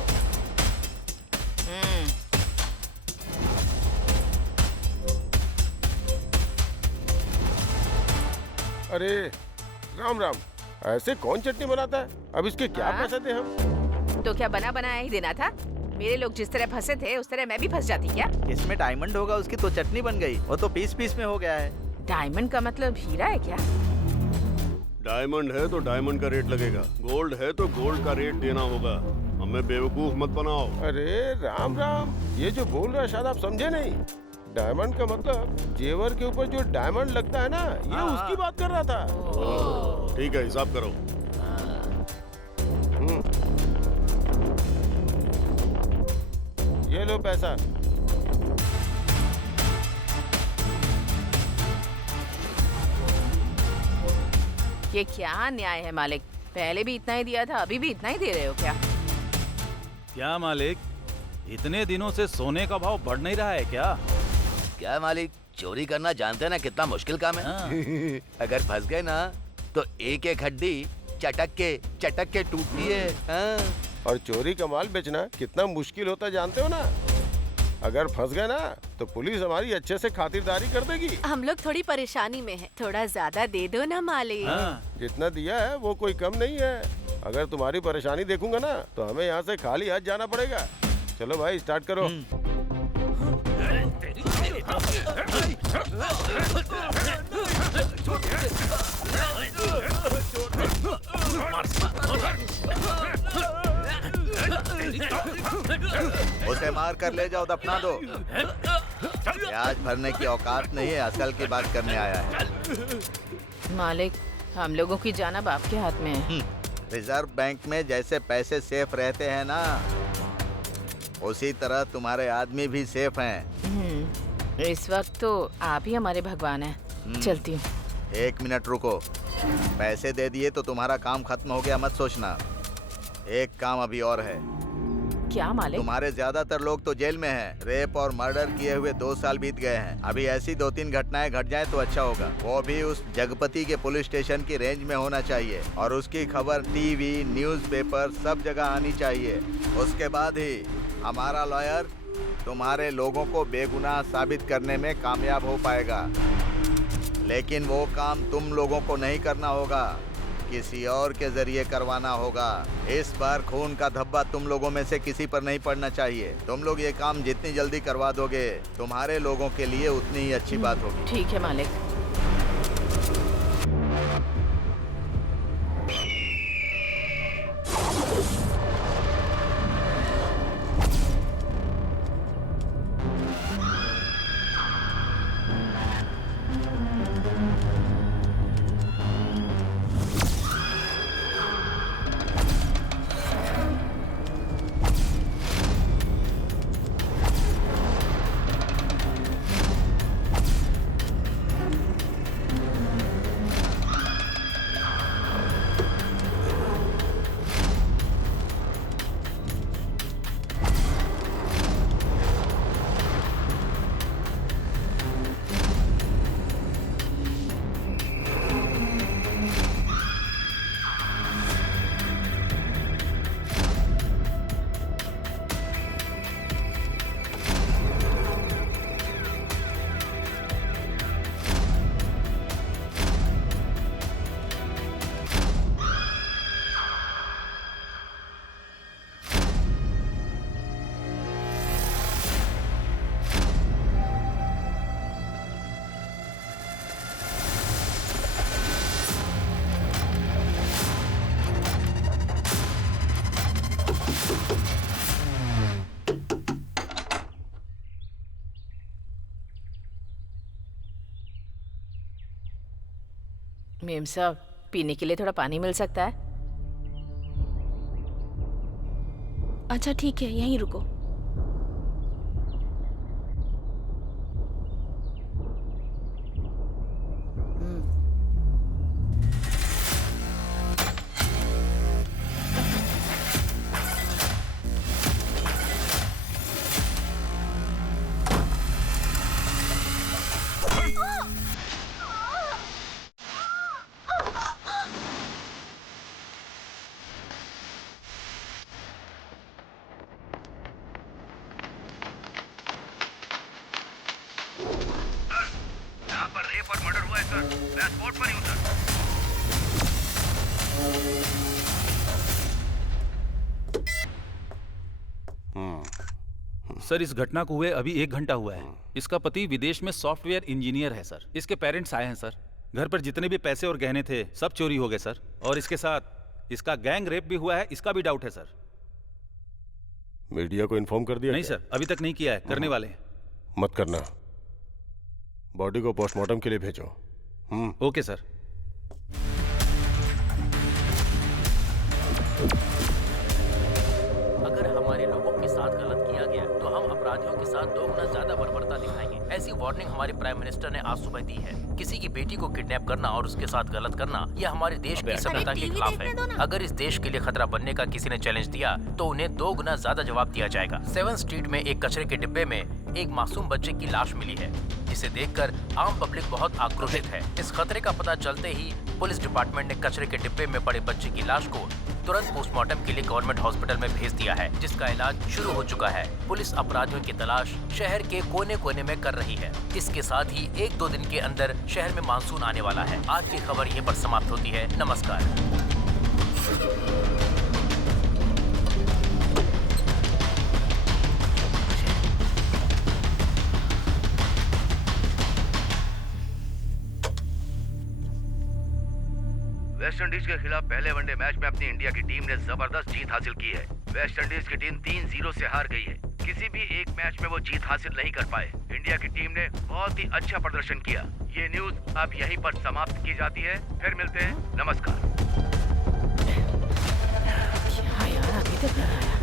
अरे राम राम, ऐसे कौन चटनी बनाता है? अब इसके क्या पैसे थे हम? तो क्या बना बनाया ही देना था? मेरे लोग जिस तरह फंसे थे उस तरह मैं भी फंस जाती क्या? इसमें डायमंड होगा, उसकी तो चटनी बन गई। वो तो पीस पीस में हो गया है। डायमंड का मतलब हीरा है क्या? डायमंड है तो डायमंड का रेट लगेगा, गोल्ड है तो गोल्ड का रेट देना होगा। हमें बेवकूफ मत बनाओ। अरे राम राम, ये जो बोल रहा है शायद आप समझे नहीं। डायमंड का मतलब जेवर के ऊपर जो डायमंड लगता है ना, ये उसकी बात कर रहा था। ठीक है, हिसाब करो। ये लो पैसा। ये क्या न्याय है मालिक? पहले भी इतना ही दिया था, अभी भी इतना ही दे रहे हो क्या? क्या मालिक, इतने दिनों से सोने का भाव बढ़ नहीं रहा है क्या? क्या मालिक, चोरी करना जानते हैं ना कितना मुश्किल काम है। अगर फंस गए ना तो एक एक हड्डी चटक के टूटती है। और चोरी का माल बेचना कितना मुश्किल होता जानते हो ना। अगर फंस गए ना तो पुलिस हमारी अच्छे से खातिरदारी कर देगी। हम लोग थोड़ी परेशानी में हैं, थोड़ा ज्यादा दे दो ना मालिक। जितना दिया है वो कोई कम नहीं है। अगर तुम्हारी परेशानी देखूंगा ना तो हमें यहाँ से खाली हाथ जाना पड़ेगा। चलो भाई स्टार्ट करो। उसे मार कर ले जाओ, दफना दो। ब्याज भरने की औकात नहीं है, असल की बात करने आया है। मालिक, हम लोगों की जान अब आपके हाथ में है। रिजर्व बैंक में जैसे पैसे सेफ रहते हैं ना, उसी तरह तुम्हारे आदमी भी सेफ हैं। इस वक्त तो आप ही हमारे भगवान हैं। चलती हूँ। 1 मिनट रुको। पैसे दे दिए तो तुम्हारा काम खत्म हो गया मत सोचना। एक काम अभी और है। क्या मालिक? तुम्हारे ज्यादातर लोग तो जेल में हैं। रेप और मर्डर किए हुए 2 साल बीत गए हैं। अभी ऐसी 2-3 घटनाएं घट जाएं तो अच्छा होगा। वो भी उस जगपति के पुलिस स्टेशन की रेंज में होना चाहिए और उसकी खबर टीवी, न्यूज़पेपर सब जगह आनी चाहिए। उसके बाद ही हमारा लॉयर तुम्हारे लोगों को बेगुनाह साबित करने में कामयाब हो पाएगा। लेकिन वो काम तुम लोगों को नहीं करना होगा, किसी और के जरिए करवाना होगा। इस बार खून का धब्बा तुम लोगों में से किसी पर नहीं पड़ना चाहिए। तुम लोग ये काम जितनी जल्दी करवा दोगे तुम्हारे लोगों के लिए उतनी ही अच्छी बात होगी। ठीक है मालिक। मेम साहब, पीने के लिए थोड़ा पानी मिल सकता है? अच्छा ठीक है, यहीं रुको। यहाँ पर रेप और मर्डर हुआ है सर। मैं स्पॉट पर ही हूँ सर। सर, इस घटना को हुए अभी 1 घंटा हुआ है। इसका पति विदेश में सॉफ्टवेयर इंजीनियर है सर। इसके पेरेंट्स आए हैं सर। घर पर जितने भी पैसे और गहने थे सब चोरी हो गए सर। और इसके साथ इसका गैंग रेप भी हुआ है, इसका भी डाउट है सर। मीडिया को इन्फॉर्म कर दिया? नहीं सर, अभी तक नहीं किया है, करने वाले हैं। मत करना, बॉडी को पोस्टमार्टम के लिए भेजो। Okay sir. अगर हमारे लोगों के साथ गलत किया गया तो हम अपराधियों के साथ दोगुना ज्यादा बर्बरता दिखाएंगे। ऐसी वार्निंग हमारे प्राइम मिनिस्टर ने आज सुबह दी है। किसी की बेटी को किडनैप करना और उसके साथ गलत करना यह हमारे देश की सभ्यता के खिलाफ है। अगर इस देश के लिए खतरा बनने का किसी ने चैलेंज दिया तो उन्हें 2 गुना ज्यादा जवाब दिया जाएगा। 7 स्ट्रीट में एक कचरे के डिब्बे में एक मासूम बच्चे की लाश मिली है, जिसे देखकर आम पब्लिक बहुत आक्रोशित है। इस खतरे का पता चलते ही पुलिस डिपार्टमेंट ने कचरे के डिब्बे में पड़े बच्चे की लाश को तुरंत पोस्टमार्टम के लिए गवर्नमेंट हॉस्पिटल में भेज दिया है, जिसका इलाज शुरू हो चुका है। पुलिस अपराधियों की तलाश शहर के कोने कोने में कर रही है। इसके साथ ही 1-2 दिन के अंदर शहर में मानसून आने वाला है। आज की खबर यहीं पर समाप्त होती है। नमस्कार। वेस्ट इंडीज के खिलाफ पहले वनडे मैच में अपनी इंडिया की टीम ने जबरदस्त जीत हासिल की है। वेस्ट इंडीज की टीम 3-0 से हार गई है। किसी भी एक मैच में वो जीत हासिल नहीं कर पाए। इंडिया की टीम ने बहुत ही अच्छा प्रदर्शन किया। ये न्यूज अब यहीं पर समाप्त की जाती है। फिर मिलते हैं। नमस्कार। क्या यार, अभी तक नहीं आया।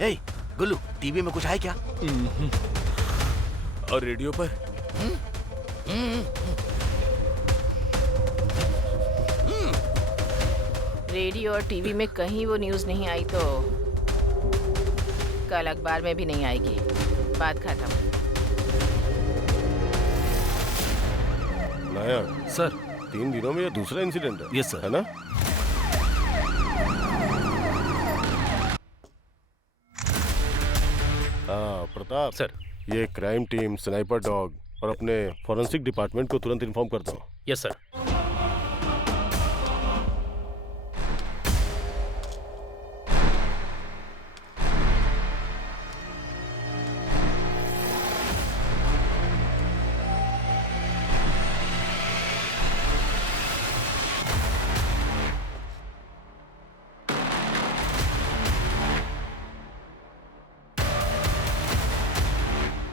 हे गुल्लू, टीवी में कुछ है क्या? और रेडियो पर? रेडियो और टीवी में कहीं वो न्यूज़ नहीं आई तो कल अखबार में भी नहीं आएगी। बात खत्म। नायक सर, 3 दिनों में ये दूसरा इंसिडेंट है? Yes sir. है ना? हाँ प्रताप सर, ये क्राइम टीम, स्नाइपर डॉग और अपने फॉरेंसिक डिपार्टमेंट को तुरंत इन्फॉर्म करता हूँ। Yes sir.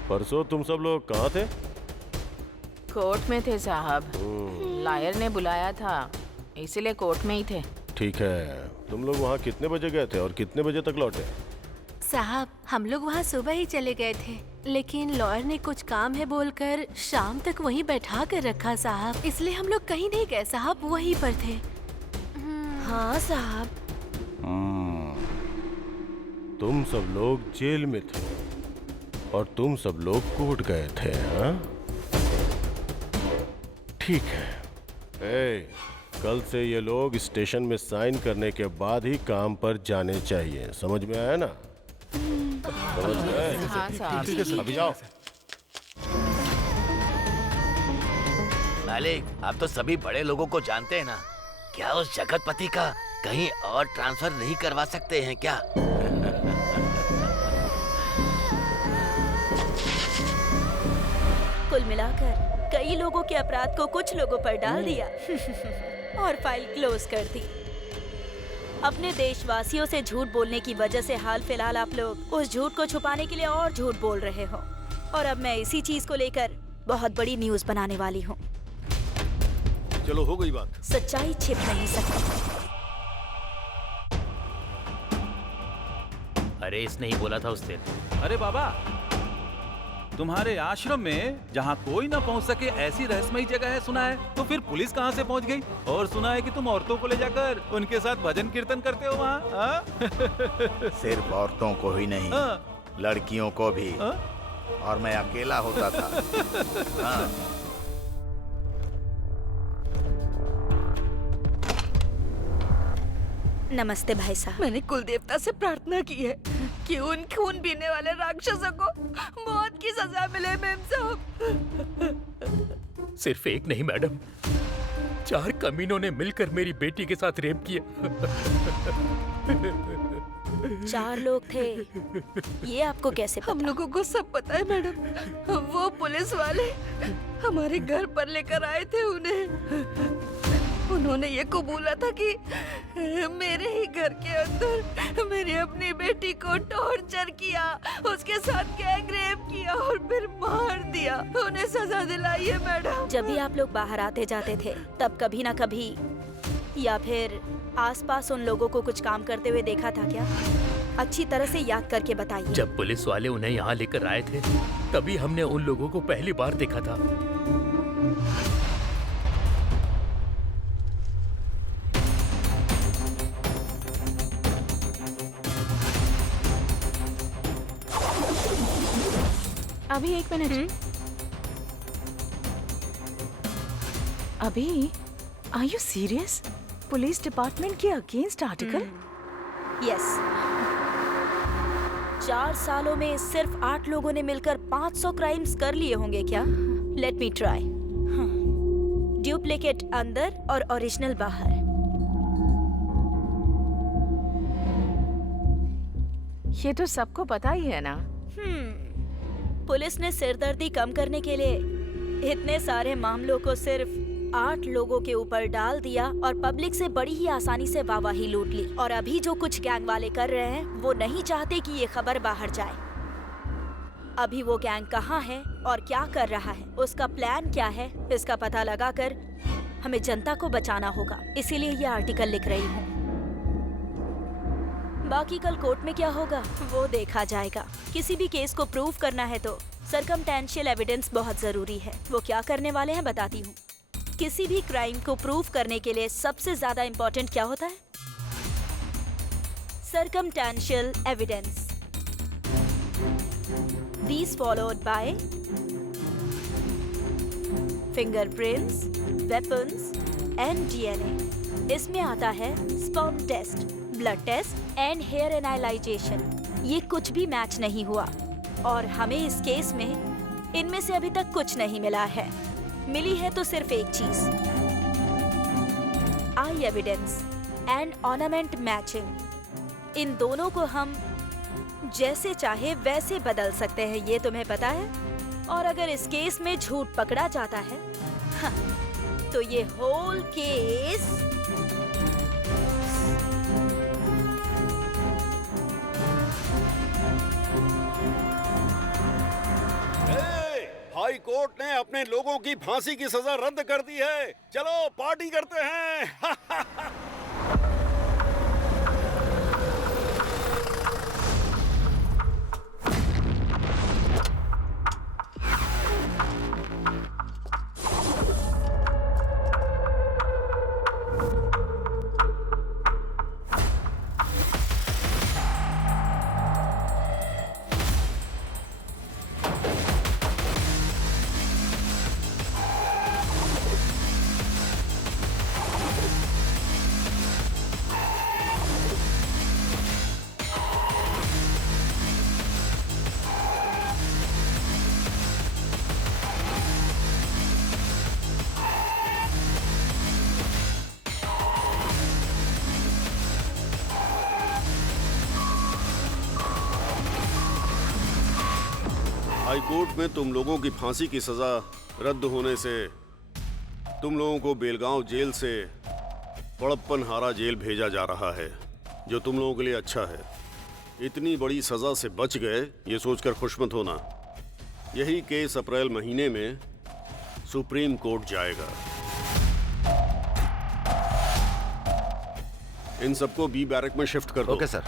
परसों तुम सब लोग कहाँ थे? कोर्ट में थे साहब। लायर ने बुलाया था, इसीलिए कोर्ट में ही थे। ठीक है, तुम लोग वहाँ कितने बजे गए थे और कितने बजे तक लौटे? साहब, हम लोग वहाँ सुबह ही चले गए थे, लेकिन लॉयर ने कुछ काम है बोलकर शाम तक वहीं बैठा कर रखा साहब, इसलिए हम लोग कहीं नहीं गए साहब, वहीं पर थे। हाँ साहब। तुम सब लोग जेल में थे और तुम सब लोग कोर्ट गए थे, हाँ? ठीक है। कल से ये लोग स्टेशन में साइन करने के बाद ही काम पर जाने चाहिए। समझ में आया ना? समझ में आया? हाँ साहब। ठीक है सर, अभी जाओ। मालिक, आप तो सभी बड़े लोगों को जानते हैं ना। क्या उस जगतपति का कहीं और ट्रांसफर नहीं करवा सकते हैं क्या? कुल मिलाकर कई लोगों के अपराध को कुछ लोगों पर डाल दिया और फाइल क्लोज कर दी। अपने देशवासियों से झूठ बोलने की वजह से हाल फिलहाल आप लोग उस झूठ को छुपाने के लिए और झूठ बोल रहे हो, और अब मैं इसी चीज को लेकर बहुत बड़ी न्यूज बनाने वाली हूँ। चलो हो गई बात। सच्चाई छिप नहीं सकती। अरे इसने ही बोला था उस दिन। अरे बाबा, तुम्हारे आश्रम में जहाँ कोई ना पहुँच सके ऐसी रहस्यमयी जगह है सुना है, तो फिर पुलिस कहाँ से पहुँच गई? और सुना है कि तुम औरतों को ले जाकर उनके साथ भजन कीर्तन करते हो वहाँ। सिर्फ औरतों को ही नहीं, लड़कियों को भी। और मैं अकेला होता था। हाँ। नमस्ते भाई साहब। मैंने कुल देवता से प्रार्थना की है कि उन खून पीने वाले राक्षसों को मौत की सजा मिले मेम साहब। सिर्फ एक नहीं मैडम, 4 कमीनों ने मिलकर मेरी बेटी के साथ रेप किया। 4 लोग थे, ये आपको कैसे पता? हम लोगों को सब पता है मैडम। वो पुलिस वाले हमारे घर पर लेकर आए थे उन्हें। उन्होंने ये कबूला था कि मेरे ही घर के अंदर मेरी अपनी बेटी को टॉर्चर किया, उसके साथ गैंग रेप किया और फिर मार दिया। उन्हें सजा दिलाई है मैडम। जब भी आप लोग बाहर आते जाते थे तब कभी ना कभी या फिर आसपास उन लोगों को कुछ काम करते हुए देखा था क्या? अच्छी तरह से याद करके बताइए। जब पुलिस वाले उन्हें यहाँ लेकर आए थे तभी हमने उन लोगों को पहली बार देखा था। अभी 1 मिनट। अभी are you serious? Police department के अगेंस्ट आर्टिकल? यस। 4 सालों में सिर्फ 8 लोगों ने मिलकर 500 क्राइम्स कर लिए होंगे क्या? Let me try. डुप्लीकेट अंदर और ओरिजिनल बाहर। ये तो सबको पता ही है ना। पुलिस ने सिरदर्दी कम करने के लिए इतने सारे मामलों को सिर्फ 8 लोगों के ऊपर डाल दिया और पब्लिक से बड़ी ही आसानी से वाहवाही लूट ली। और अभी जो कुछ गैंग वाले कर रहे हैं वो नहीं चाहते कि ये खबर बाहर जाए। अभी वो गैंग कहाँ है और क्या कर रहा है, उसका प्लान क्या है, इसका पता लगाकर हमें जनता को बचाना होगा। इसीलिए ये आर्टिकल लिख रही हूँ। बाकी कल कोर्ट में क्या होगा वो देखा जाएगा। किसी भी केस को प्रूव करना है तो सर्कमटेंशियल एविडेंस बहुत जरूरी है। वो क्या करने वाले हैं बताती हूँ। किसी भी क्राइम को प्रूव करने के लिए सबसे ज्यादा इम्पोर्टेंट क्या होता है? Circumstantial evidence. These followed by fingerprints, weapons and DNA. इसमें आता है sperm test, blood test and hair analysation. ये कुछ भी मैच नहीं हुआ और हमें इस केस में इनमें से अभी तक कुछ नहीं मिला है। मिली है तो सिर्फ एक चीज, आई एविडेंस एंड ऑर्नामेंट मैचिंग। इन दोनों को हम जैसे चाहे वैसे बदल सकते हैं, ये तुम्हें पता है। और अगर इस केस में झूठ पकड़ा जाता है तो ये होल केस हाई कोर्ट ने अपने लोगों की फांसी की सजा रद्द कर दी है। चलो पार्टी करते हैं। हाई कोर्ट में तुम लोगों की फांसी की सजा रद्द होने से तुम लोगों को बेलगांव जेल से बड़प्पन हारा जेल भेजा जा रहा है। जो तुम लोगों के लिए अच्छा है। इतनी बड़ी सजा से बच गए ये सोचकर खुश मत होना। यही केस अप्रैल महीने में सुप्रीम कोर्ट जाएगा। इन सबको बी बैरक में शिफ्ट कर दो। Okay sir.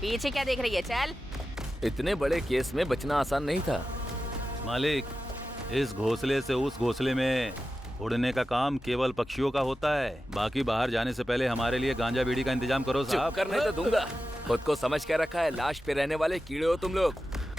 पीछे क्या देख रही है? चल। इतने बड़े केस में बचना आसान नहीं था। मालिक, इस घोंसले से उस घोंसले में उड़ने का काम केवल पक्षियों का होता है। बाकी बाहर जाने से पहले हमारे लिए गांजा बीड़ी का इंतजाम करो साहब। चुप करने तो दूंगा। खुद को समझ के रखा है, लाश पे रहने वाले कीड़े हो तुम लोग।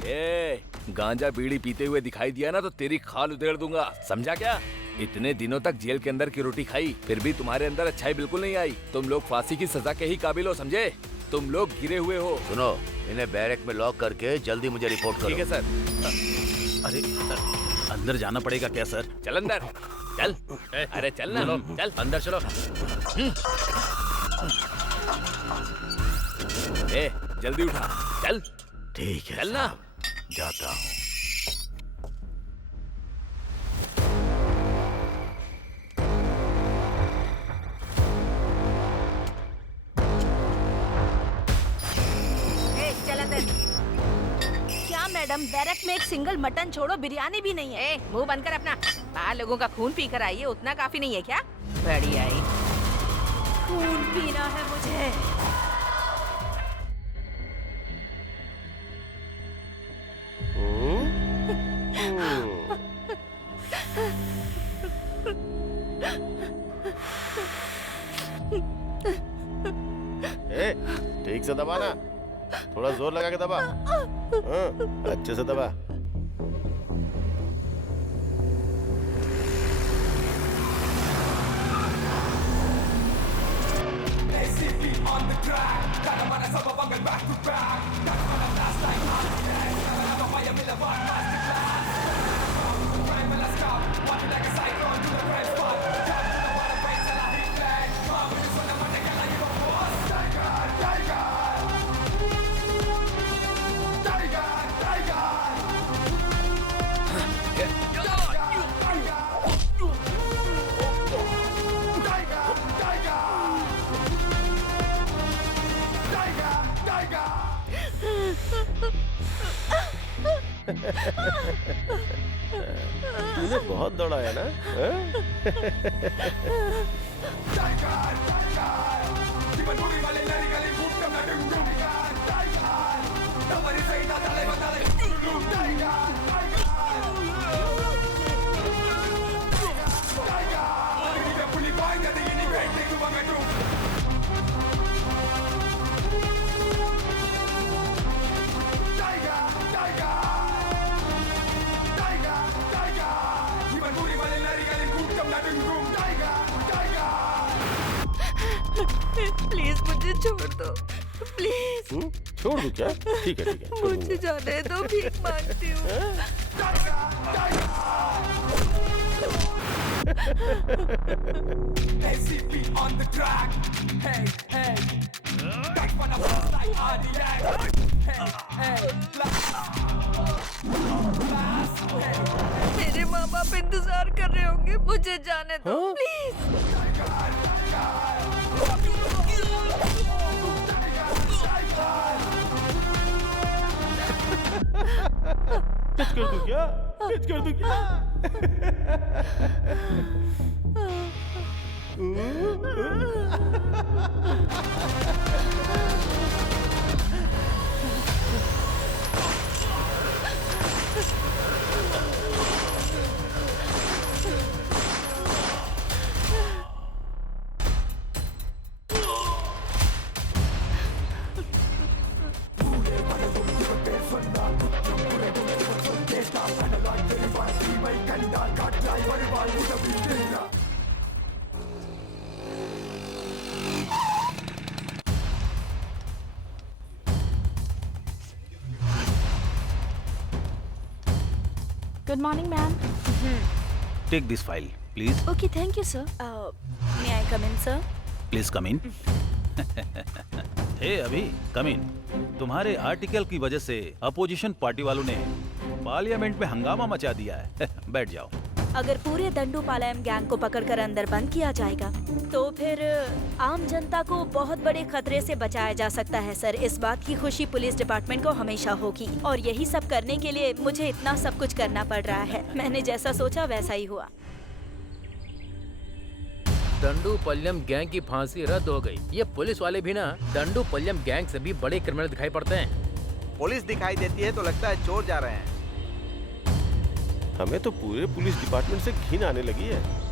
ए, गांजा बीड़ी पीते हुए दिखाई दिया ना तो तेरी खाल उधेड़ दूंगा, समझा क्या? इतने दिनों तक जेल के अंदर की रोटी खाई, फिर भी तुम्हारे अंदर अच्छाई बिल्कुल नहीं आई। तुम लोग फांसी की सजा के ही काबिल हो, समझे? तुम लोग गिरे हुए हो। सुनो, इन्हें बैरक में लॉक करके जल्दी मुझे रिपोर्ट करो। ठीक है सर। अरे अंदर जाना पड़ेगा क्या सर? चल अंदर, चल। अरे चल ना, चल अंदर चलो। ए, जल्दी उठा, चल। ठीक है, चल ना। जाता हूँ। क्या मैडम, बैरक में एक सिंगल मटन छोड़ो बिरयानी भी नहीं है। मुंह बंद कर अपना। बाहर लोगों का खून पी कर आई है, उतना काफी नहीं है क्या? बड़ी आई। खून पीना है मुझे। ए, ठीक से दबाना, थोड़ा जोर लगा के दबा। हाँ, अच्छे से दबा। तूने बहुत दौड़ाया ना? प्लीज मुझे छोड़ दो, प्लीज। छोड़ दूं क्या? ठीक है, ठीक है, छोड़ मुझे दूंगा। जाने दो, भीख मांगती हूँ। मेरे माँ बाप इंतजार कर रहे होंगे, मुझे जाने दो प्लीज। पिच कर दूं क्या? पिच कर दूं क्या? Good morning ma'am. Take this file please. Okay, thank you sir. May I come in sir? Please come in. Hey अभी कम इन। तुम्हारे आर्टिकल की वजह से अपोजिशन पार्टी वालों ने पार्लियामेंट में हंगामा मचा दिया है। बैठ जाओ। अगर पूरे दंडुपालयम गैंग को पकड़कर अंदर बंद किया जाएगा तो फिर आम जनता को बहुत बड़े खतरे से बचाया जा सकता है सर। इस बात की खुशी पुलिस डिपार्टमेंट को हमेशा होगी और यही सब करने के लिए मुझे इतना सब कुछ करना पड़ रहा है। मैंने जैसा सोचा वैसा ही हुआ। दंडुपल्यम गैंग की फांसी रद्द हो गई। ये पुलिस वाले भी ना दंडुपल्यम गैंग से भी बड़े क्रिमिनल दिखाई पड़ते हैं। पुलिस दिखाई देती है तो लगता है चोर जा रहे हैं। हमें तो पूरे पुलिस डिपार्टमेंट से घिन आने लगी है।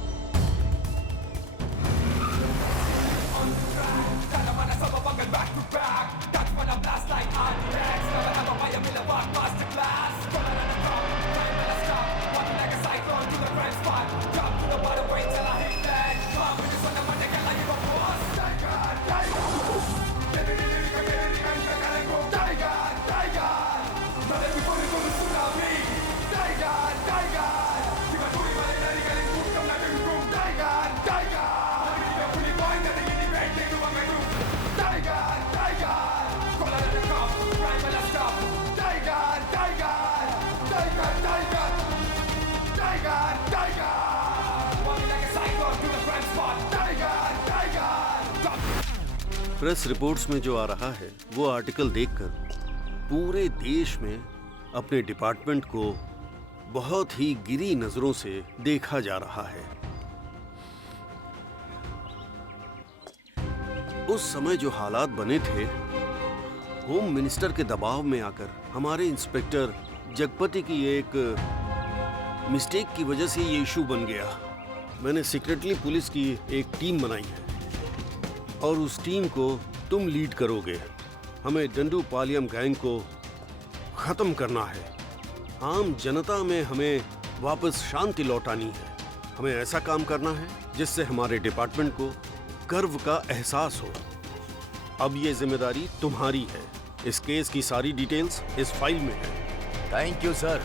प्रेस रिपोर्ट्स में जो आ रहा है वो आर्टिकल देखकर पूरे देश में अपने डिपार्टमेंट को बहुत ही गिरी नजरों से देखा जा रहा है। उस समय जो हालात बने थे, होम मिनिस्टर के दबाव में आकर हमारे इंस्पेक्टर जगपति की एक मिस्टेक की वजह से ये इशू बन गया। मैंने सीक्रेटली पुलिस की एक टीम बनाई है और उस टीम को तुम लीड करोगे। हमें दंडुपालयम गैंग को खत्म करना है। आम जनता में हमें वापस शांति लौटानी है। हमें ऐसा काम करना है जिससे हमारे डिपार्टमेंट को गर्व का एहसास हो। अब ये जिम्मेदारी तुम्हारी है। इस केस की सारी डिटेल्स इस फाइल में है। Thank you sir.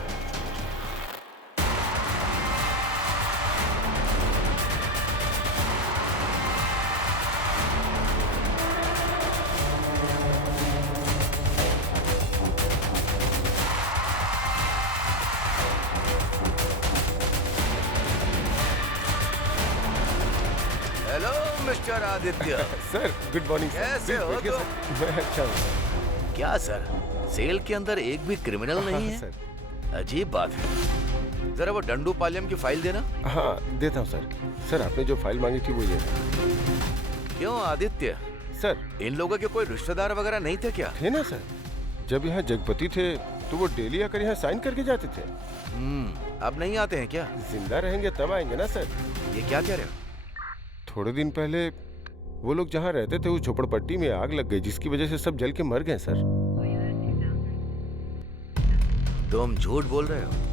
Hello mister Aditya. Sir good morning. कैसे हो तुम? मैं अच्छा हूँ। क्या सर, सेल के अंदर एक भी क्रिमिनल नहीं है? सर अजीब बात है। जरा वो दंडुपालयम की फाइल देना। हाँ देता हूँ सर। सर आपने जो फाइल मांगी थी वो ये है। क्यों आदित्य, सर इन लोगों के कोई रिश्तेदार वगैरह नहीं थे क्या? थे ना सर। जब यहाँ जगपति थे तो वो डेली आकर यहाँ साइन करके जाते थे। अब नहीं आते हैं क्या? जिंदा रहेंगे तब आएंगे ना सर। ये क्या कह रहे हो? थोड़े दिन पहले वो लोग जहाँ रहते थे उस झोपड़पट्टी में आग लग गई, जिसकी वजह से सब जल के मर गए सर। तुम झूठ बोल रहे हो?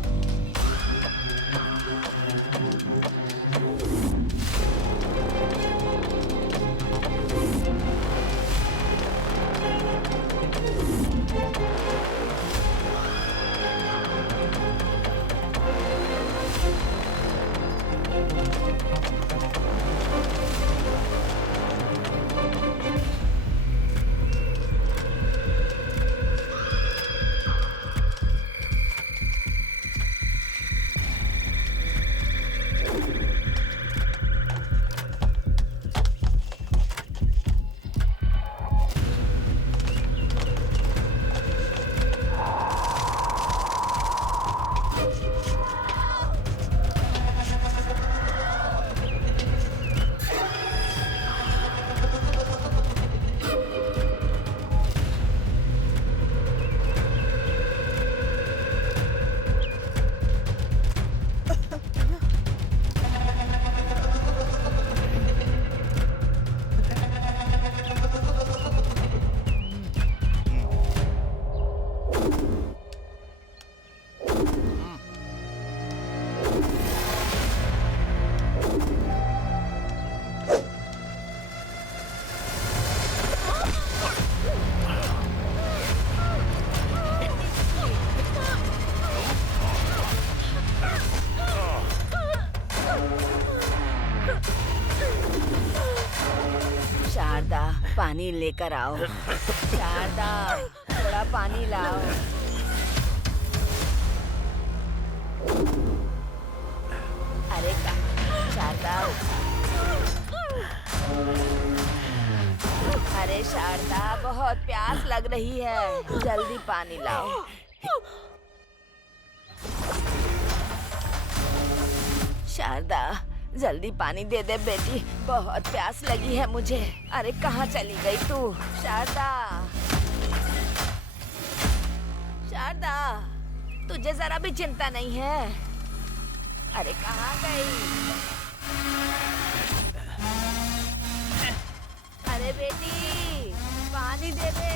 शारदा पानी लेकर आओ। शारदा थोड़ा पानी लाओ। अरे शारदा, अरे शारदा बहुत प्यास लग रही है, जल्दी पानी लाओ। शारदा जल्दी पानी दे दे बेटी, बहुत प्यास लगी है मुझे। अरे कहाँ चली गई तू शारदा? शारदा तुझे जरा भी चिंता नहीं है? अरे कहाँ गई? अरे बेटी पानी दे दे।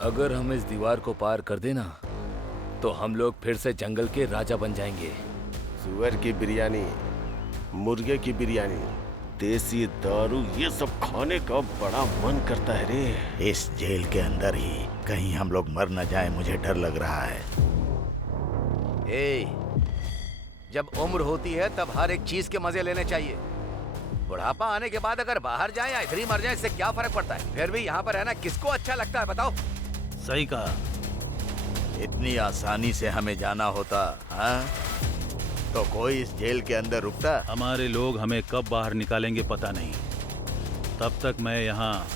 अगर हम इस दीवार को पार कर देना तो हम लोग फिर से जंगल के राजा बन जाएंगे। सुअर की बिरयानी, मुर्गे की बिरयानी, देसी दारू, ये सब खाने का बड़ा मन करता है रे। इस जेल के अंदर ही कहीं हम लोग मर न जाए, मुझे डर लग रहा है। जब उम्र होती है तब हर एक चीज के मजे लेने चाहिए। बुढ़ापा आने के बाद अगर बाहर जाए या इधर ही मर जाए, इससे क्या फर्क पड़ता है? फिर भी यहाँ पर रहना किसको अच्छा लगता है बताओ? सही कहा। इतनी आसानी से हमें जाना होता हाँ? तो कोई इस जेल के अंदर रुकता? हमारे लोग हमें कब बाहर निकालेंगे पता नहीं। तब तक मैं यहाँ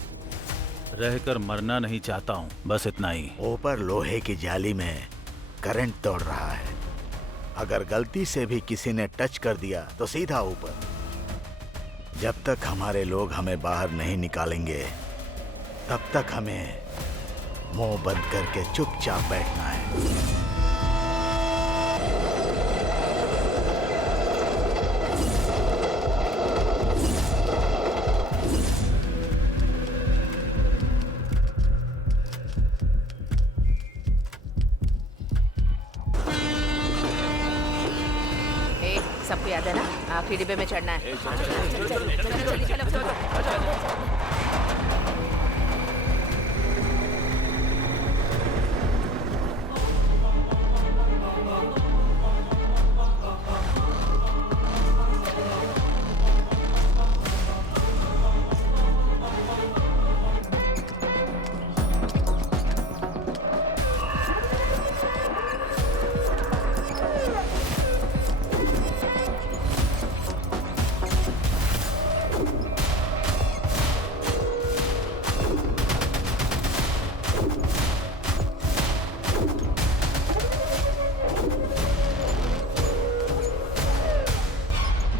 रहकर मरना नहीं चाहता हूँ, बस इतना ही। ऊपर लोहे की जाली में करंट दौड़ रहा है, अगर गलती से भी किसी ने टच कर दिया तो सीधा ऊपर। जब तक हमारे लोग हमें बाहर नहीं निकालेंगे तब तक हमें मुंह बंद करके चुपचाप बैठना है। सबको याद है ना, आखिरी डिब्बे में चढ़ना है।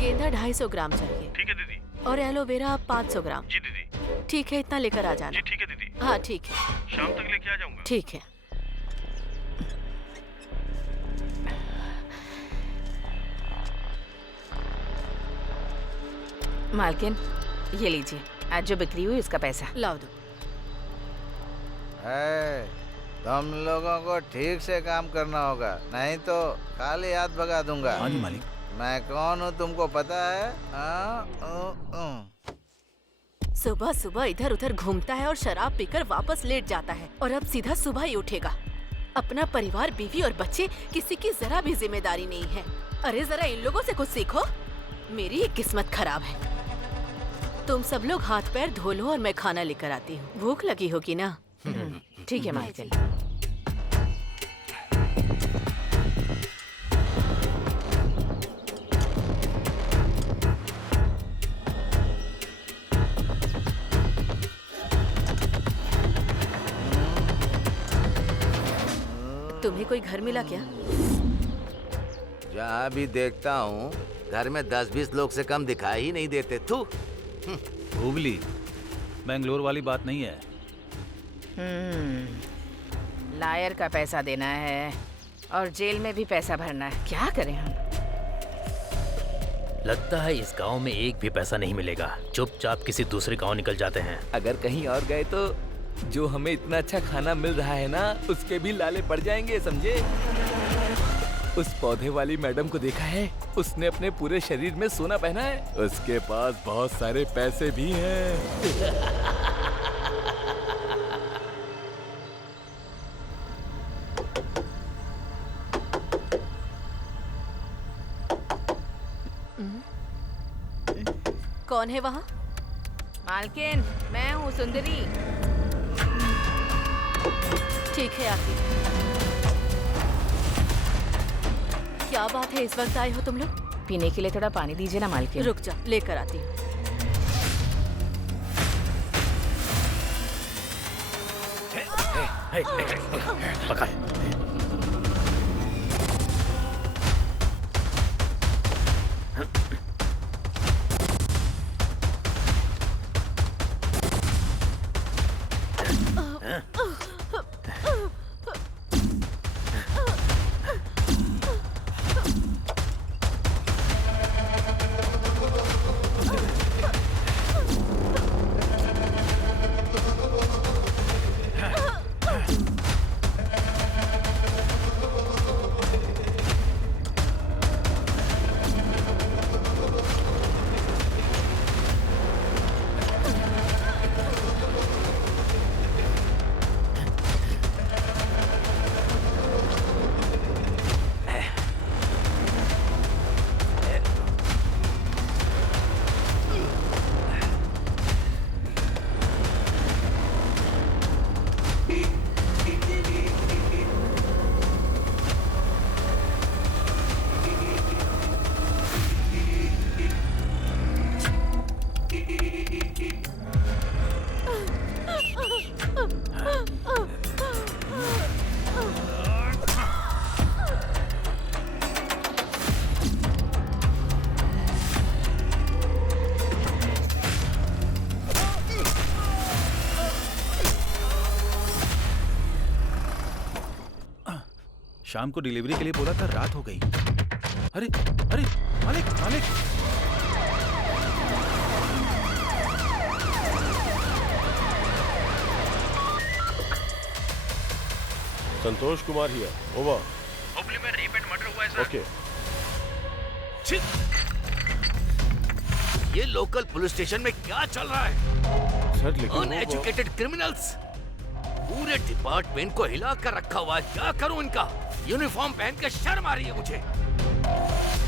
गेंदा 250 ग्राम चाहिए। ठीक है दीदी। और एलोवेरा 500 ग्राम। जी दीदी। ठीक है, इतना लेकर आ जाना। जी ठीक है दीदी। हाँ ठीक है, शाम तक लेके आ जाऊंगा। ठीक है। मालकिन ये लीजिए, आज जो बिक्री हुई उसका पैसा। लाओ दो। तुम लोगों को ठीक से काम करना होगा, नहीं तो खाली हाथ भगा दूंगा। हाँ जी मालिक। मैं कौन हूँ तुमको पता है? सुबह सुबह इधर उधर घूमता है और शराब पीकर वापस लेट जाता है, और अब सीधा सुबह ही उठेगा। अपना परिवार, बीवी और बच्चे, किसी की जरा भी जिम्मेदारी नहीं है। अरे जरा इन लोगों से कुछ सीखो, मेरी ही किस्मत खराब है। तुम सब लोग हाथ पैर धो लो और मैं खाना लेकर आती हूँ। भूख लगी होगी ना? ठीक है मालकिन। तुम्हें कोई घर मिला क्या? जहाँ भी देखता हूँ घर में 10-20 लोग से कम दिखाई ही नहीं देते। तू हुबली, बेंगलोर वाली बात नहीं है। लायर का पैसा देना है और जेल में भी पैसा भरना है, क्या करें हम? लगता है इस गांव में एक भी पैसा नहीं मिलेगा। चुपचाप किसी दूसरे गांव निकल जाते हैं। अगर कहीं और गए तो जो हमें इतना अच्छा खाना मिल रहा है ना, उसके भी लाले पड़ जाएंगे, समझे? उस पौधे वाली मैडम को देखा है? उसने अपने पूरे शरीर में सोना पहना है। उसके पास बहुत सारे पैसे भी हैं। कौन है वहाँ? मालकिन, मैं हूँ सुंदरी। ठीक है आती। क्या बात है, इस वक्त आए हो तुम लोग? पीने के लिए थोड़ा पानी दीजिए ना मालकिन। रुक जा, लेकर आती हूँ। पकड़। शाम को डिलीवरी के लिए बोला था, रात हो गई। अरे अरे मालिक मालिक, संतोष कुमार हियर, ओवर। हुबली में रेप एंड मर्डर हुआ है सर। ओके। ये लोकल पुलिस स्टेशन में क्या चल रहा है? सर लेकिन अनएजुकेटेड क्रिमिनल्स पूरे डिपार्टमेंट को हिला कर रखा हुआ है। क्या करूं इनका? यूनिफॉर्म पहन के शर्म आ रही है मुझे।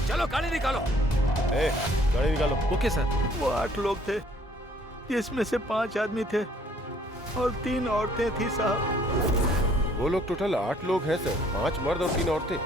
चलो गाड़ी निकालो। गाड़ी निकालो। Okay sir. वो 8 लोग थे, जिसमें से 5 आदमी थे और 3 औरतें थी साहब। वो लोग टोटल 8 लोग हैं सर, 5 मर्द और 3 औरतें।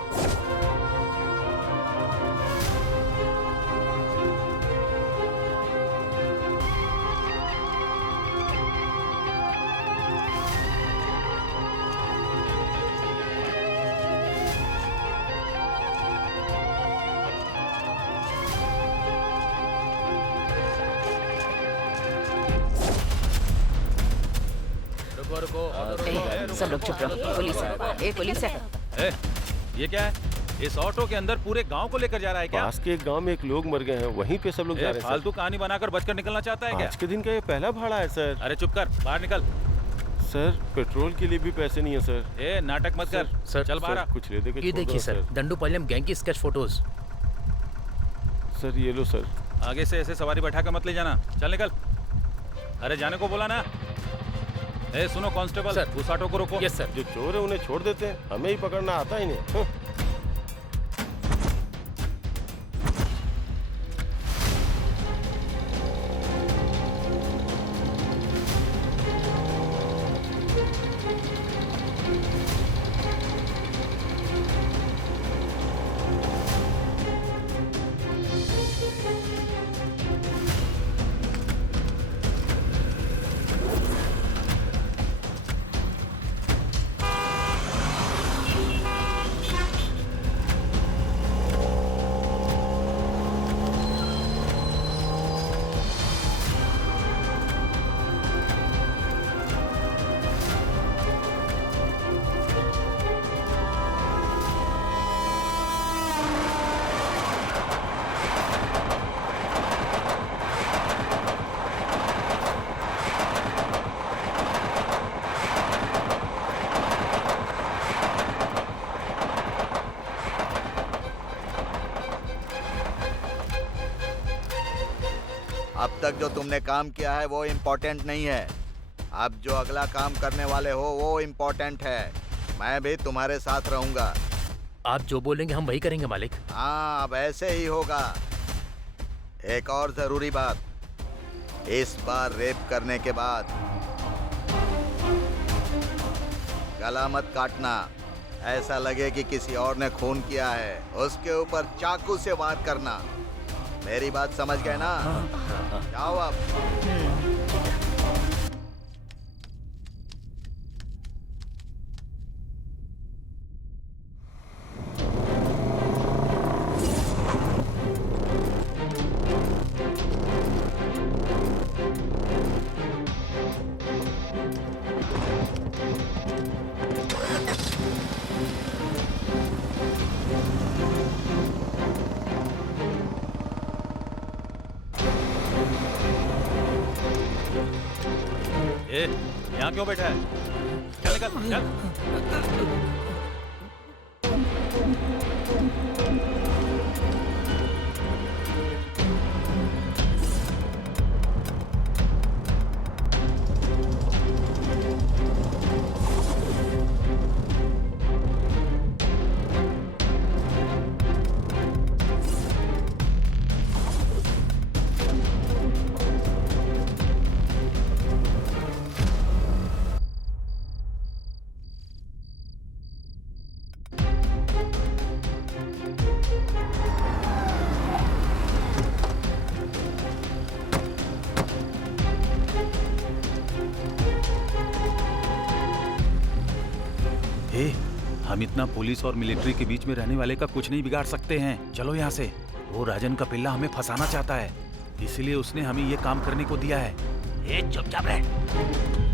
सब लोग चुप रहो। पुलिस है, पुलिस है। ये क्या है? इस ऑटो के अंदर पूरे गांव को लेकर जा रहा है क्या? पास के एक गांव में एक लोग मर गए हैं, वहीं पे सब लोग जा रहे हैं। फालतू कहानी बनाकर बचकर निकलना चाहता है क्या? आज के दिन का ये पहला भाड़ा है सर। अरे चुप कर, बाहर निकल। सर पेट्रोल के लिए भी पैसे नहीं है सर। नाटक मत कर। सर चल बाहर। कुछ ले दे के ये देखिए सर, दंडूपालयम गैंग की स्केच फोटोज। सर ये लो सर। आगे से ऐसे सवारी बैठा कर मत ले जाना। चल निकल। अरे जाने को बोला ना। सुनो कांस्टेबल, सर, उस ऑटो को रोको। Yes sir. जो चोर है उन्हें छोड़ देते हैं, हमें ही पकड़ना आता ही नहीं। अब तक जो तुमने काम किया है वो इम्पोर्टेंट नहीं है। अब जो अगला काम करने वाले हो वो इम्पोर्टेंट है। मैं भी तुम्हारे साथ रहूंगा। आप जो बोलेंगे हम वही करेंगे मालिक। हाँ, अब ऐसे ही होगा। एक और जरूरी बात, इस बार रेप करने के बाद गला मत काटना। ऐसा लगे कि किसी और ने खून किया है, उसके ऊपर चाकू से वार करना। मेरी बात समझ गए ना? जाओ अब। ए, यहाँ क्यों बैठा है? चल निकल, चल। हम इतना पुलिस और मिलिट्री के बीच में रहने वाले का कुछ नहीं बिगाड़ सकते हैं। चलो यहाँ से। वो राजन का पिल्ला हमें फंसाना चाहता है, इसलिए उसने हमें ये काम करने को दिया है। ए, चुपचाप रह।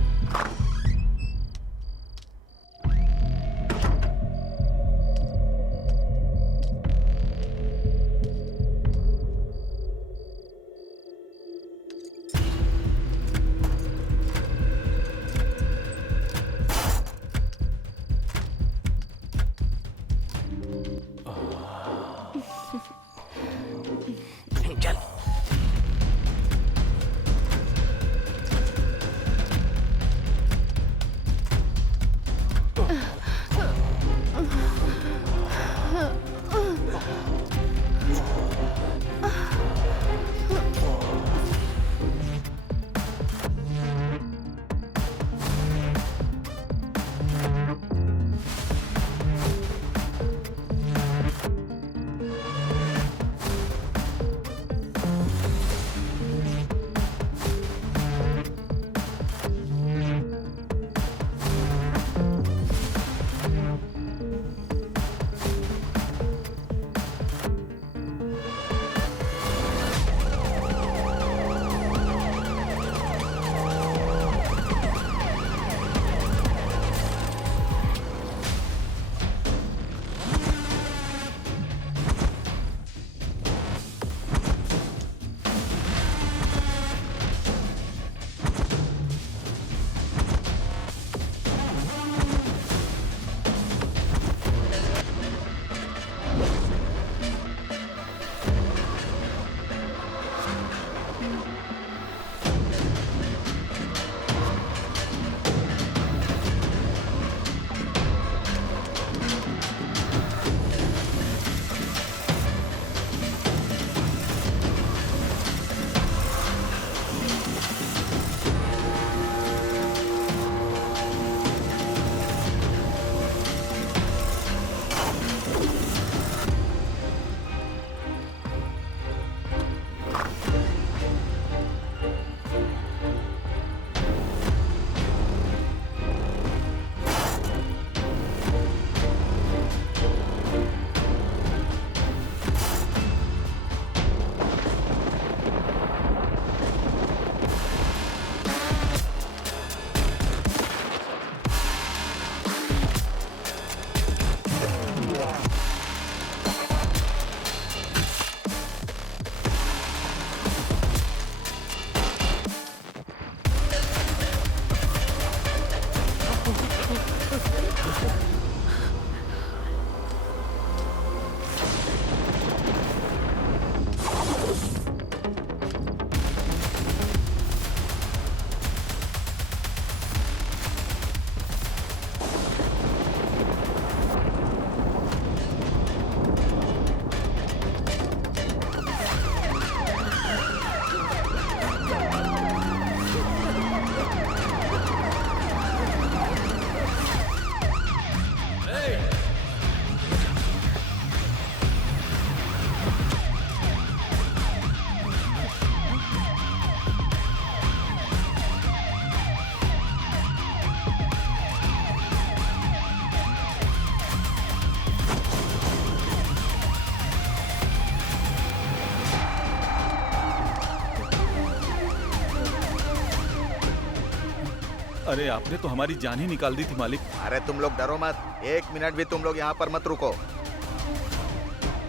अरे आपने तो हमारी जान ही निकाल दी थी मालिक। अरे तुम लोग डरो मत, 1 मिनट भी तुम लोग यहाँ पर मत रुको।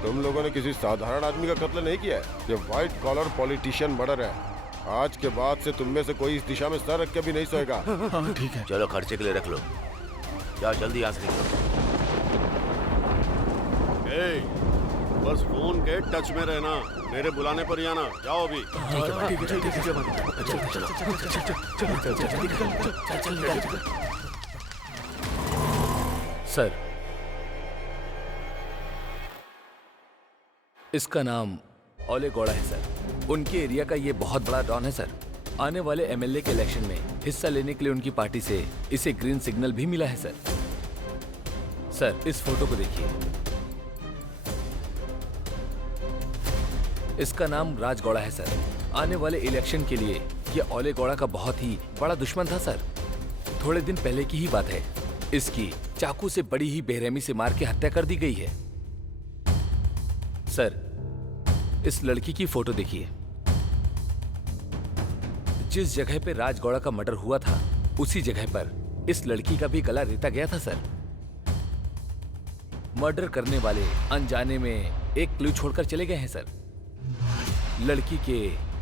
तुम लोगों ने किसी साधारण आदमी का कत्ल नहीं किया है, ये व्हाइट कॉलर पॉलिटिशियन मर्डर है। आज के बाद से तुम में से कोई इस दिशा में सर रख के भी नहीं सोएगा। हाँ ठीक है। चलो खर्चे के लिए रख लो, जाओ जल्दी यहाँ से निकलो। बस फोन के टच में रहना, मेरे बुलाने पर ही आना। जाओ अभी। सर, इसका नाम ओले गौड़ा है सर। उनके एरिया का ये बहुत बड़ा डॉन है सर। आने वाले एमएलए के इलेक्शन में हिस्सा लेने के लिए उनकी पार्टी से इसे ग्रीन सिग्नल भी मिला है सर। सर, इस फोटो को देखिए। इसका नाम राज गौड़ा है सर। आने वाले इलेक्शन के लिए ये ओले गौड़ा का बहुत ही बड़ा दुश्मन था सर। थोड़े दिन पहले की ही बात है, इसकी चाकू से बड़ी ही बेरहमी से मार के हत्या कर दी गई है। सर, इस लड़की की फोटो देखिए। जिस जगह पे राज गौड़ा का मर्डर हुआ था, उसी जगह पर इस लड़की का भी गला रेता गया था सर। मर्डर करने वाले अनजाने में एक क्लू छोड़कर चले गए हैं सर। लड़की के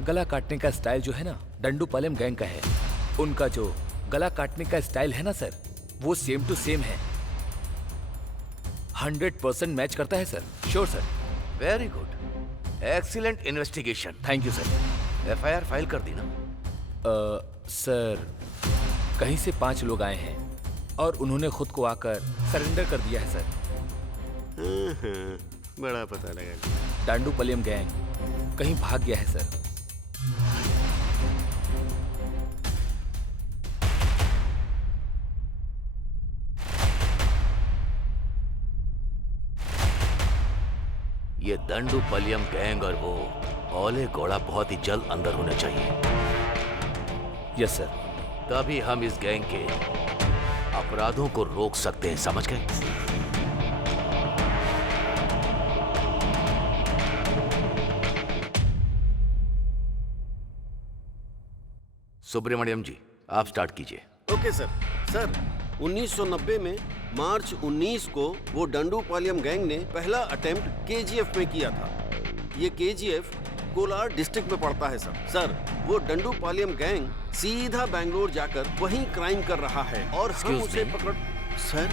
गला काटने का स्टाइल जो है ना, डंडूपालम गैंग का है। उनका जो गला काटने का स्टाइल है ना सर, वो सेम टू सेम है। 100% मैच करता है sir. Sure sir. Very good, excellent investigation. Thank you sir. FIR file कर दी ना? सर, कहीं से 5 लोग आए हैं और उन्होंने खुद को आकर सरेंडर कर दिया है सर। बड़ा पता लगा। डांडूपलियम गैंग कहीं भाग गया है सर। ये दंडूपलियम गैंग और वो ओले गौड़ा बहुत ही जल्द अंदर होने चाहिए। Yes sir. तभी हम इस गैंग के अपराधों को रोक सकते हैं, समझ गए? सुब्रमण्यम जी, आप स्टार्ट कीजिए। Okay sir. सर, 1990 में मार्च 19 को वो डंडूपालयम गैंग ने पहला अटेम्प्ट KGF में किया था। ये KGF कोलार डिस्ट्रिक्ट में पड़ता है सर। सर, वो डंडूपालयम गैंग सीधा बैंगलोर जाकर वहीं क्राइम कर रहा है और हम उसे पकड़। सर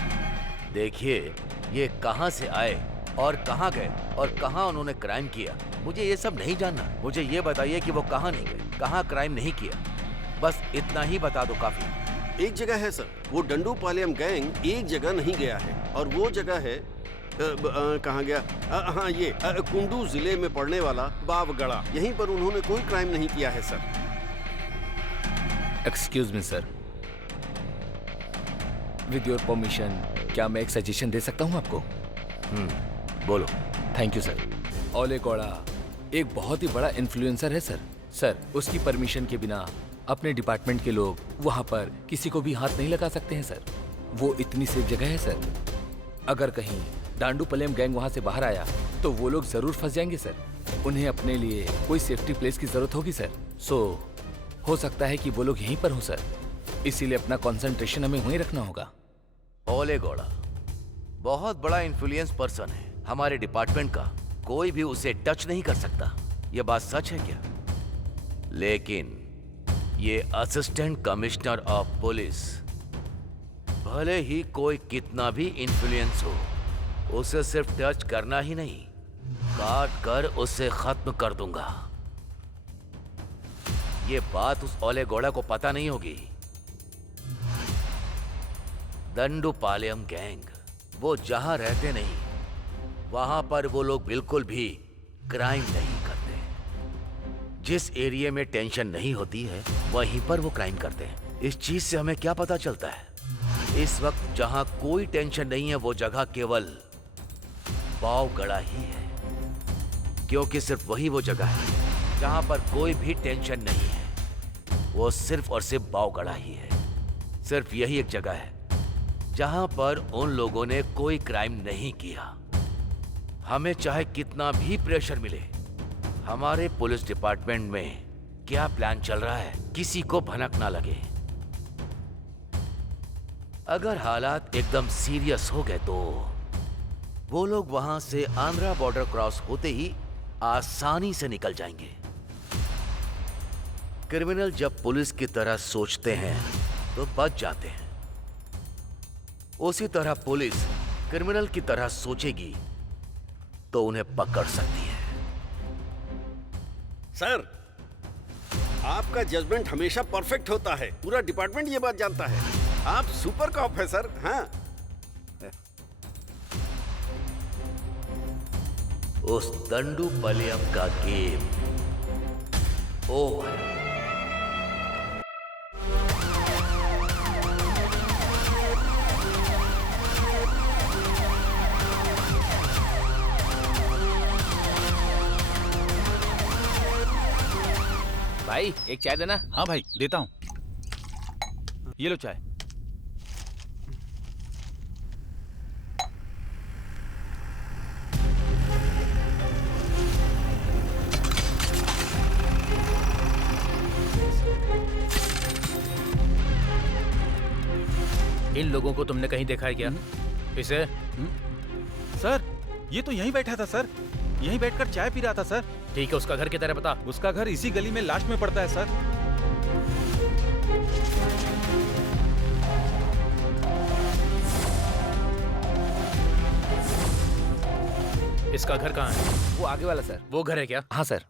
देखिए, ये कहां से आए और कहां गए और कहां उन्होंने क्राइम किया, मुझे ये सब नहीं जानना। मुझे ये बताइए कि वो कहां नहीं गए, कहां क्राइम नहीं किया, बस इतना ही बता दो काफी। एक जगह है सर, वो डंडूपालयम गैंग एक जगह नहीं गया है और वो जगह है कहाँ गया? हाँ, ये कुंडू जिले में पड़ने वाला बावगढ़ा। यहीं पर उन्होंने कोई क्राइम नहीं किया है sir. Excuse me sir, with your permission क्या मैं एक सजेशन दे सकता हूँ आपको? बोलो। Thank you sir. ओले गौड़ा एक बहुत ही बड़ा इन्फ्लुएंसर है सर। सर, उसकी परमिशन के बिना अपने डिपार्टमेंट के लोग वहां पर किसी को भी हाथ नहीं लगा सकते हैं सर। वो इतनी सेफ जगह है सर। अगर कहीं डांडूपलियम गैंग वहां से बाहर आया तो वो लोग जरूर फंस जाएंगे सर। उन्हें अपने लिए कोई सेफ्टी प्लेस की जरूरत होगी सर। हो सकता है कि वो लोग यहीं पर हो सर। इसीलिए अपना कंसंट्रेशन हमें वहीं रखना होगा। ओले गौड़ा बहुत बड़ा इन्फ्लुएंस पर्सन है हमारे डिपार्टमेंट का, कोई भी उसे टच नहीं कर सकता। ये बात सच है क्या? लेकिन ये असिस्टेंट कमिश्नर ऑफ पुलिस, भले ही कोई कितना भी इन्फ्लुएंस हो, उसे सिर्फ टच करना ही नहीं, काट कर उसे खत्म कर दूंगा। ये बात उस ओले गौड़ा को पता नहीं होगी। दंडूपालयम गैंग, वो जहां रहते नहीं, वहां पर वो लोग बिल्कुल भी क्राइम नहीं करते। जिस एरिया में टेंशन नहीं होती है, वहीं पर वो क्राइम करते हैं। इस चीज से हमें क्या पता चलता है? इस वक्त जहां कोई टेंशन नहीं है, वो जगह केवल बावगढ़ा ही है, क्योंकि सिर्फ वही वो जगह है जहां पर कोई भी टेंशन नहीं है। वो सिर्फ और सिर्फ बावगढ़ा ही है। सिर्फ यही एक जगह है जहां पर उन लोगों ने कोई क्राइम नहीं किया। हमें चाहे कितना भी प्रेशर मिले, हमारे पुलिस डिपार्टमेंट में क्या प्लान चल रहा है, किसी को भनक ना लगे। अगर हालात एकदम सीरियस हो गए तो वो लोग वहां से आंध्रा बॉर्डर क्रॉस होते ही आसानी से निकल जाएंगे। क्रिमिनल जब पुलिस की तरह सोचते हैं तो बच जाते हैं, उसी तरह पुलिस क्रिमिनल की तरह सोचेगी तो उन्हें पकड़ सकती है। सर, आपका जजमेंट हमेशा परफेक्ट होता है, पूरा डिपार्टमेंट ये बात जानता है। आप सुपर कॉप है सर। हाँ, उस दंडू पलेयम का गेम ओवर। भाई एक चाय देना। हाँ भाई देता हूँ, ये लो चाय। इन लोगों को तुमने कहीं देखा है क्या? इसे? सर ये तो यहीं बैठा था सर, यहीं बैठकर चाय पी रहा था सर। ठीक है, उसका घर किधर है बता। उसका घर इसी गली में लास्ट में पड़ता है सर। इसका घर कहाँ है? वो आगे वाला सर। वो घर है क्या? हाँ सर।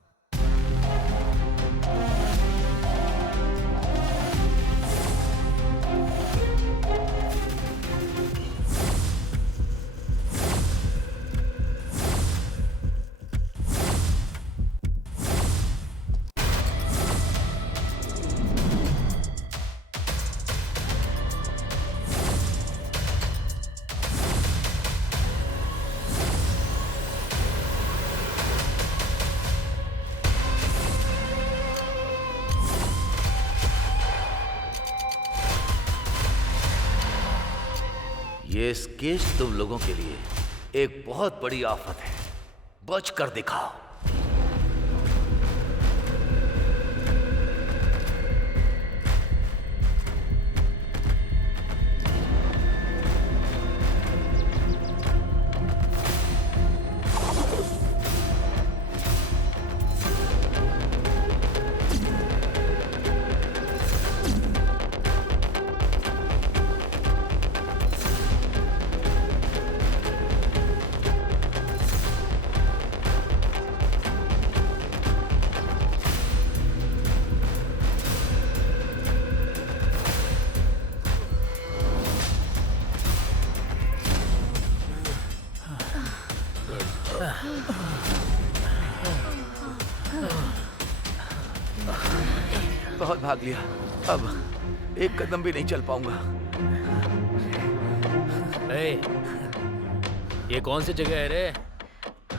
ये केस तुम लोगों के लिए एक बहुत बड़ी आफत है, बच कर दिखाओ। बहुत भाग लिया, अब एक कदम भी नहीं चल पाऊंगा। ये कौन सी जगह है रे?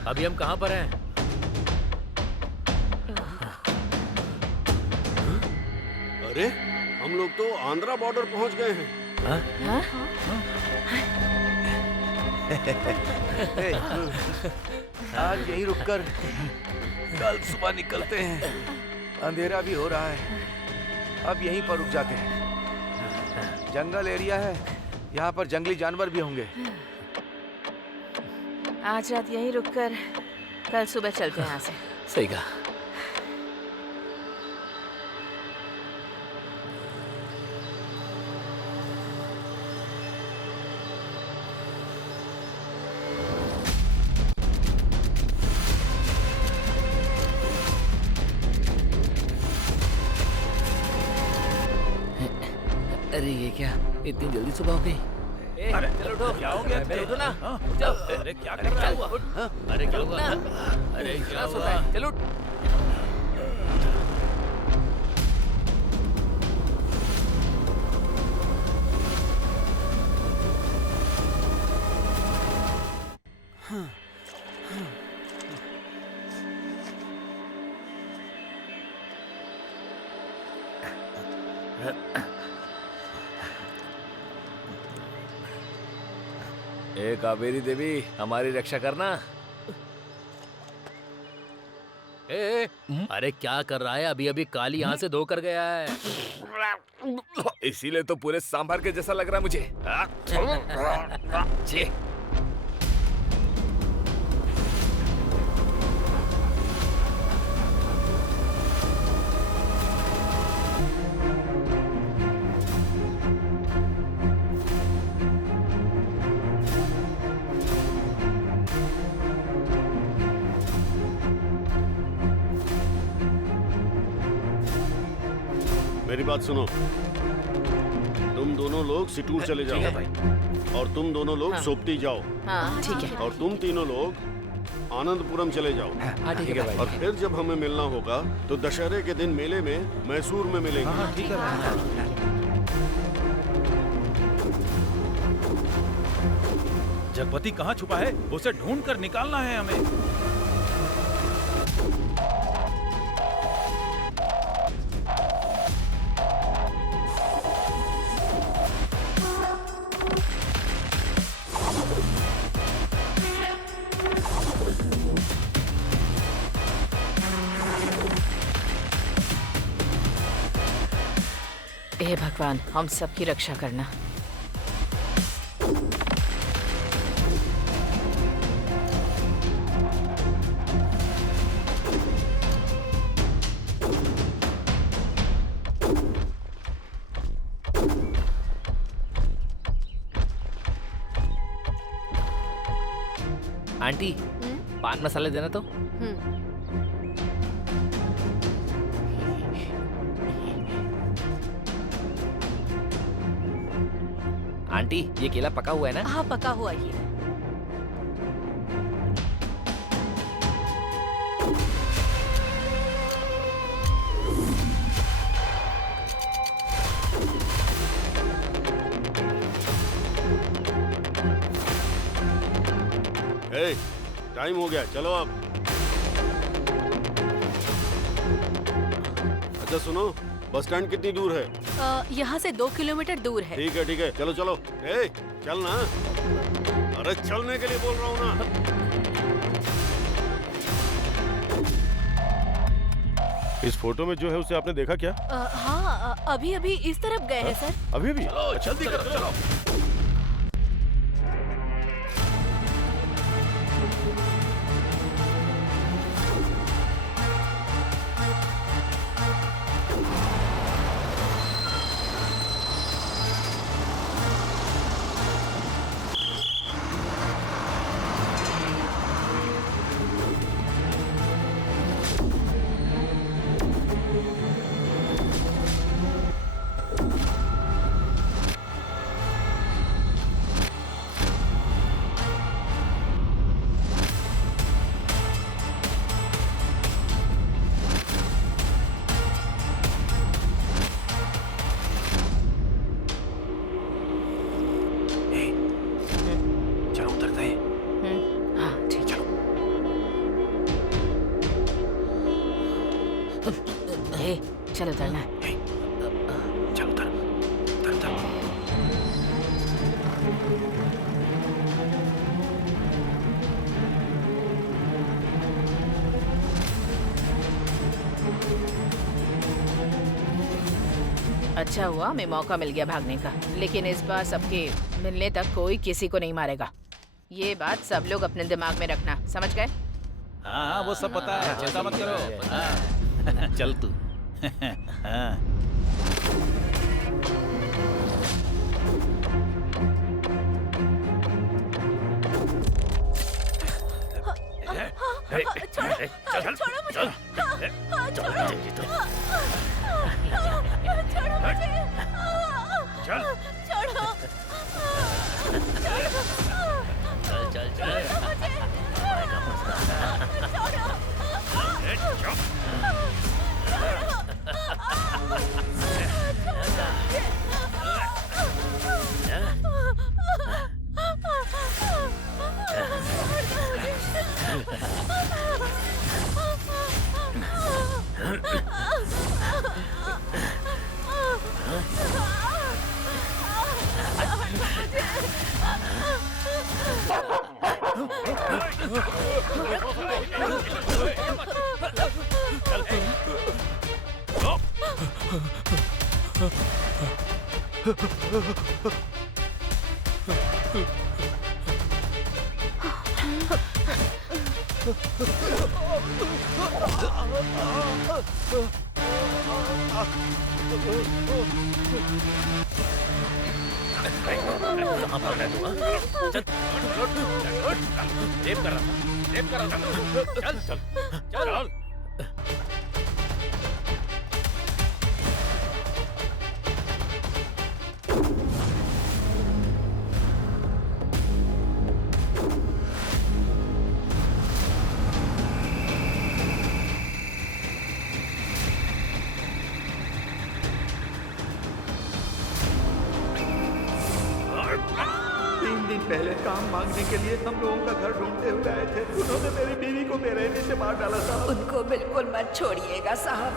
अभी हम कहाँ पर हैं? अरे हम लोग तो आंध्रा बॉर्डर पहुंच गए हैं। आज यहीं रुककर कल सुबह निकलते हैं। अंधेरा भी हो रहा है, अब यहीं पर रुक जाते हैं। जंगल एरिया है, यहाँ पर जंगली जानवर भी होंगे। आज रात यहीं रुककर कल सुबह चलते हैं यहाँ से। सही कहा। अरे ये क्या, इतनी जल्दी सुबह हो गई? अरे चलो उठो। क्या हो गया? उठो ना। अरे क्या कर रहा है? अरे क्या हुआ? अरे क्या हुआ? चलो उठ। ए कावेरी देवी, हमारी रक्षा करना। अरे क्या कर रहा है? अभी अभी काली यहाँ से धोकर गया है। इसीलिए तो पूरे सांभर के जैसा लग रहा है मुझे। जी। मेरी बात सुनो, तुम दोनों लोग सिटूर चले जाओ और तुम दोनों लोग सोपती जाओ। हाँ ठीक है। और तुम तीनों लोग आनंदपुरम चले जाओ। ठीक है भाई। और फिर जब हमें मिलना होगा तो दशहरे के दिन मेले में मैसूर में मिलेंगे। ठीक है। जगपति कहाँ छुपा है? उसे ढूंढ कर निकालना है हमें। हे भगवान, हम सबकी रक्षा करना। आंटी, पान मसाले देना तो। आंटी, ये केला पका हुआ है ना? हाँ पका हुआ ये। ए, टाइम हो गया, चलो अब। अच्छा सुनो, बस स्टैंड कितनी दूर है? यहाँ से 2 किलोमीटर दूर है। ठीक है, चलो चलो। ए, चल ना। अरे चलने के लिए बोल रहा हूँ ना। इस फोटो में जो है उसे आपने देखा क्या? हाँ अभी अभी इस तरफ गए हैं सर। अभी भी? जल्दी करो, चलो। चलो उतरना। चल उतर, उतर, उतर। अच्छा हुआ हमें मौका मिल गया भागने का, लेकिन इस बार सबके मिलने तक कोई किसी को नहीं मारेगा। ये बात सब लोग अपने दिमाग में रखना, समझ गए? हाँ वो सब पता है, चिंता मत करो। हाँ। चल तू। हाँ। छोड़ो मुझे। छोड़ो मुझे। छोड़ो। कहाँ भाग रहा है तू, हाँ? चल रेप कर रहा था चल चल चल पहले काम मांगने के लिए हम लोगों का घर ढूंढते हुए आए थे। उन्होंने मेरी बीवी को बेरहमी से मार डाला साहब। उनको बिल्कुल मत छोड़िएगा साहब।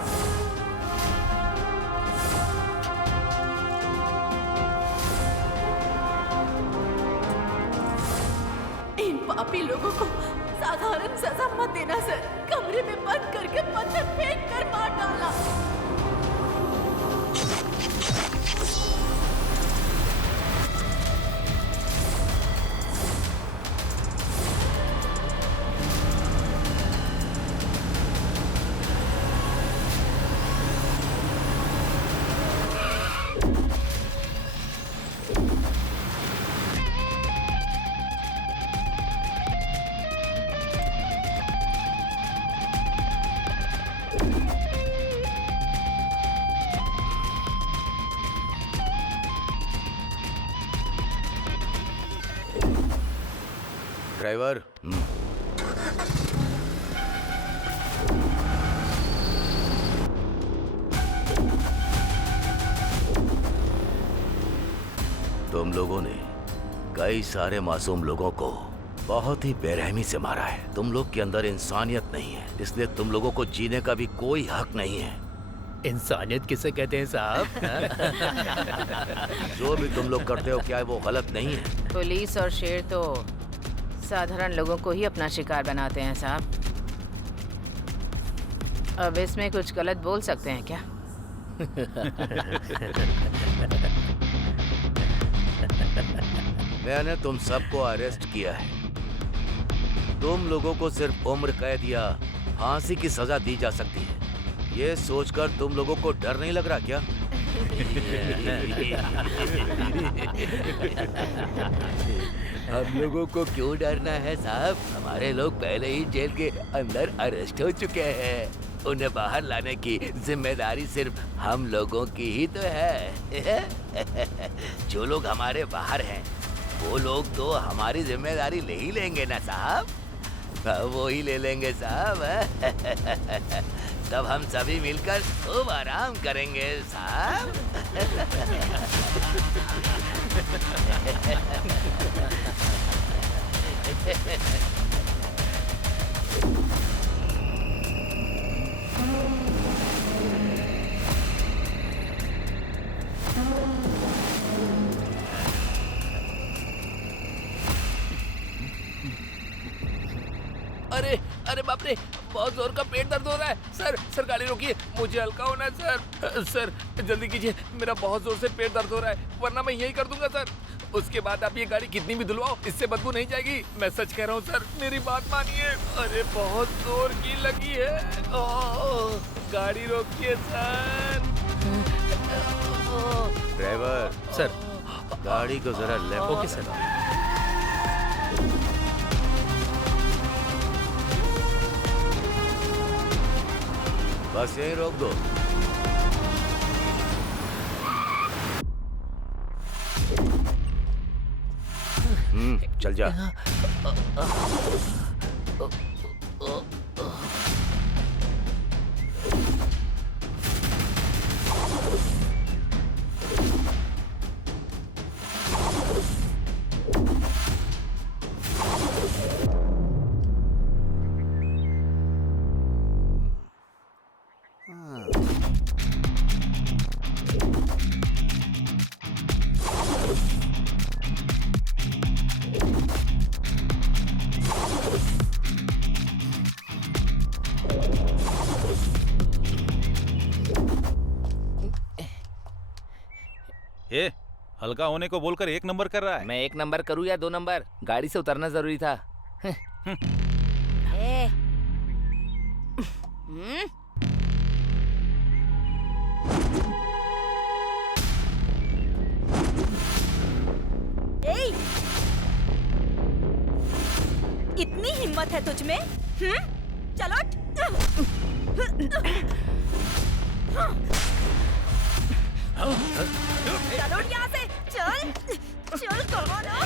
इन पापी लोगों को साधारण सजा मत देना सर। कमरे में बंद करके पत्थर फेंक कर मार डाला। ड्राइवर, तुम लोगों ने कई सारे मासूम लोगों को बहुत ही बेरहमी से मारा है। तुम लोग के अंदर इंसानियत नहीं है, इसलिए तुम लोगों को जीने का भी कोई हक नहीं है। इंसानियत किसे कहते हैं साहब? जो भी तुम लोग करते हो क्या वो गलत नहीं है? पुलिस और शेर तो साधारण लोगों को ही अपना शिकार बनाते हैं साहब। अब इसमें कुछ गलत बोल सकते हैं क्या? मैंने तुम सबको अरेस्ट किया है। तुम लोगों को सिर्फ उम्र कैद या फांसी की सजा दी जा सकती है। ये सोचकर तुम लोगों को डर नहीं लग रहा क्या? हम लोगों को क्यों डरना है साहब? हमारे लोग पहले ही जेल के अंदर अरेस्ट हो चुके हैं। उन्हें बाहर लाने की जिम्मेदारी सिर्फ हम लोगों की ही तो है। जो लोग हमारे बाहर हैं वो लोग तो हमारी जिम्मेदारी ले ही लेंगे ना साहब। वो ही ले लेंगे साहब। तब हम सभी मिलकर खूब आराम करेंगे साहब। अरे अरे बाप रे, बहुत जोर का पेट दर्द हो रहा है। सर गाड़ी रोकिए, मुझे हल्का होना है सर। जल्दी कीजिए, मेरा बहुत जोर से पेट दर्द हो रहा है, वरना मैं यही कर दूंगा सर। उसके बाद आप ये गाड़ी कितनी भी धुलवाओ, इससे बदबू नहीं जाएगी। मैं सच कह रहा हूँ सर, मेरी बात मानिए। अरे बहुत जोर की लगी है। गाड़ी रोकिए सर। ड्राइवर सर, गाड़ी को जरा लेफ्ट। Okay sir. बस यहीं रोक दो। चल जा। हल्का होने को बोलकर 1 नंबर कर रहा है। मैं 1 नंबर करूँ या 2 नंबर, गाड़ी से उतरना जरूरी था। ए, ए, इतनी हिम्मत है तुझ में? चलो चलो यहाँ से, चल चल, कहो ना।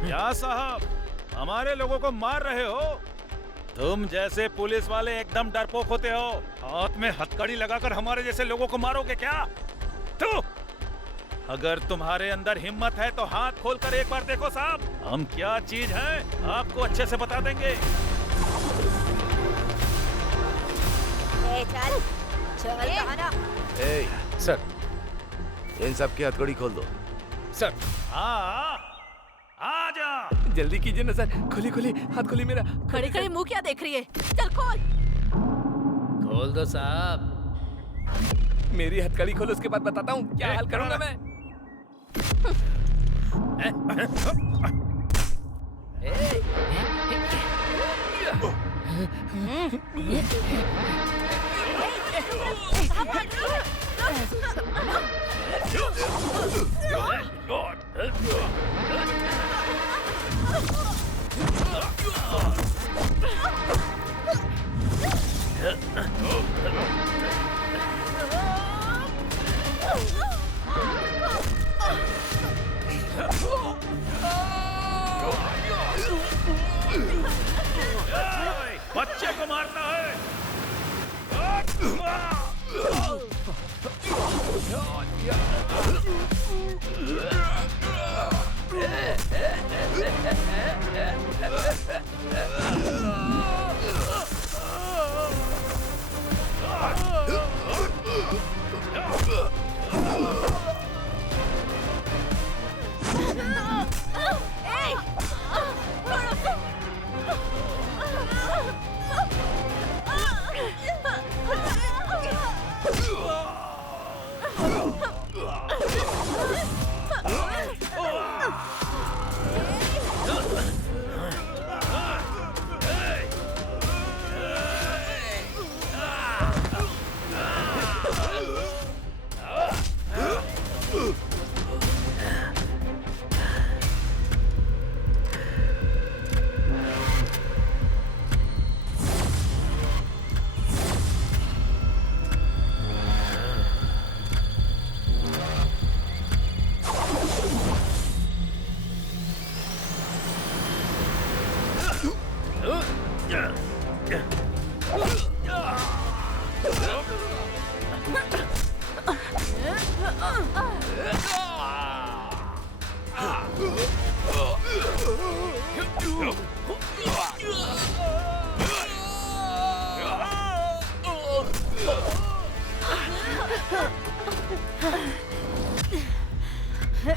क्या साहब, हमारे लोगों को मार रहे हो? तुम जैसे पुलिस वाले एकदम डरपोक होते हो। हाथ में हथकड़ी लगाकर हमारे जैसे लोगों को मारोगे क्या? तो अगर तुम्हारे अंदर हिम्मत है तो हाथ खोलकर एक बार देखो साहब, हम क्या चीज हैं आपको अच्छे से बता देंगे। चल चल, कहा ना। सर, इन सब की हथकड़ी खोल दो। सर, हाँ, आ जा। जल्दी कीजिए ना सर, खोली खोली, हाथ खोली मेरा। खड़े खड़े मुंह क्या देख रही है? चल खोल। खोल दो साहब। मेरी हथकड़ी खोलो, उसके बाद बताता हूँ क्या हाल करूंगा मैं। बच्चे को मारता है।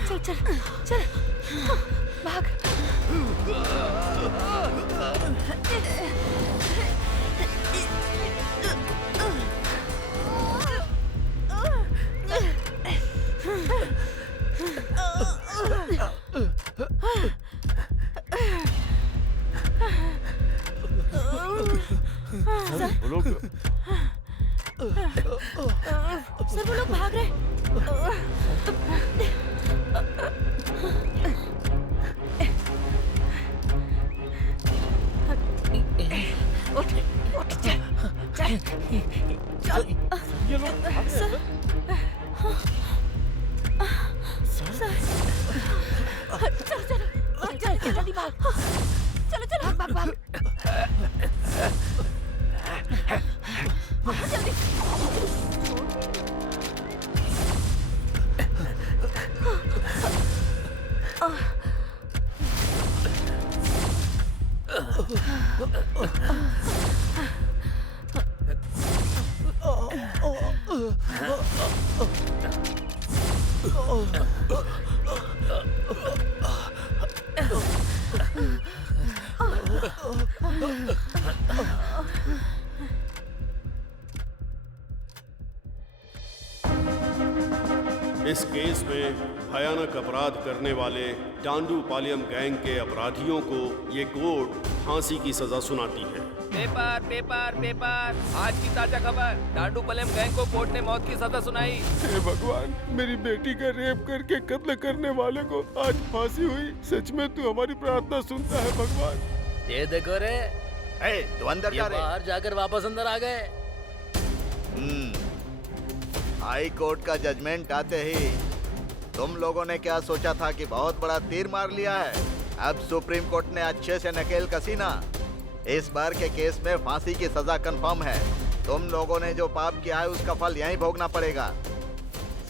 चल चल चल, भाग। सर, वो लोग भाग रहे। उठ उठ, चल चल चल। ये लोग भाग रहे हैं। चल चल चल, जल्दी भाग। चलो चलो, भाग भाग भाग। जल्दी। इस केस में भयानक अपराध करने वाले टांडू पालियम गैंग के अपराधियों को ये कोर्ट फांसी की सजा सुनाती है। पेपर पेपर पेपर, आज की ताजा खबर, टांडू पालियम गैंग को कोर्ट ने मौत की सजा सुनाई। हे भगवान, मेरी बेटी का रेप करके कत्ल करने वाले को आज फांसी हुई। सच में तू हमारी प्रार्थना सुनता है भगवान। ये देखो रे, तू अंदर जा रे। बाहर जाकर वापस अंदर आ गए। हाई कोर्ट का जजमेंट आते ही तुम लोगों ने क्या सोचा था कि बहुत बड़ा तीर मार लिया है? अब सुप्रीम कोर्ट ने अच्छे से नकेल कसी ना। इस बार के केस में फांसी की सजा कंफर्म है। तुम लोगों ने जो पाप किया है उसका फल यहीं भोगना पड़ेगा।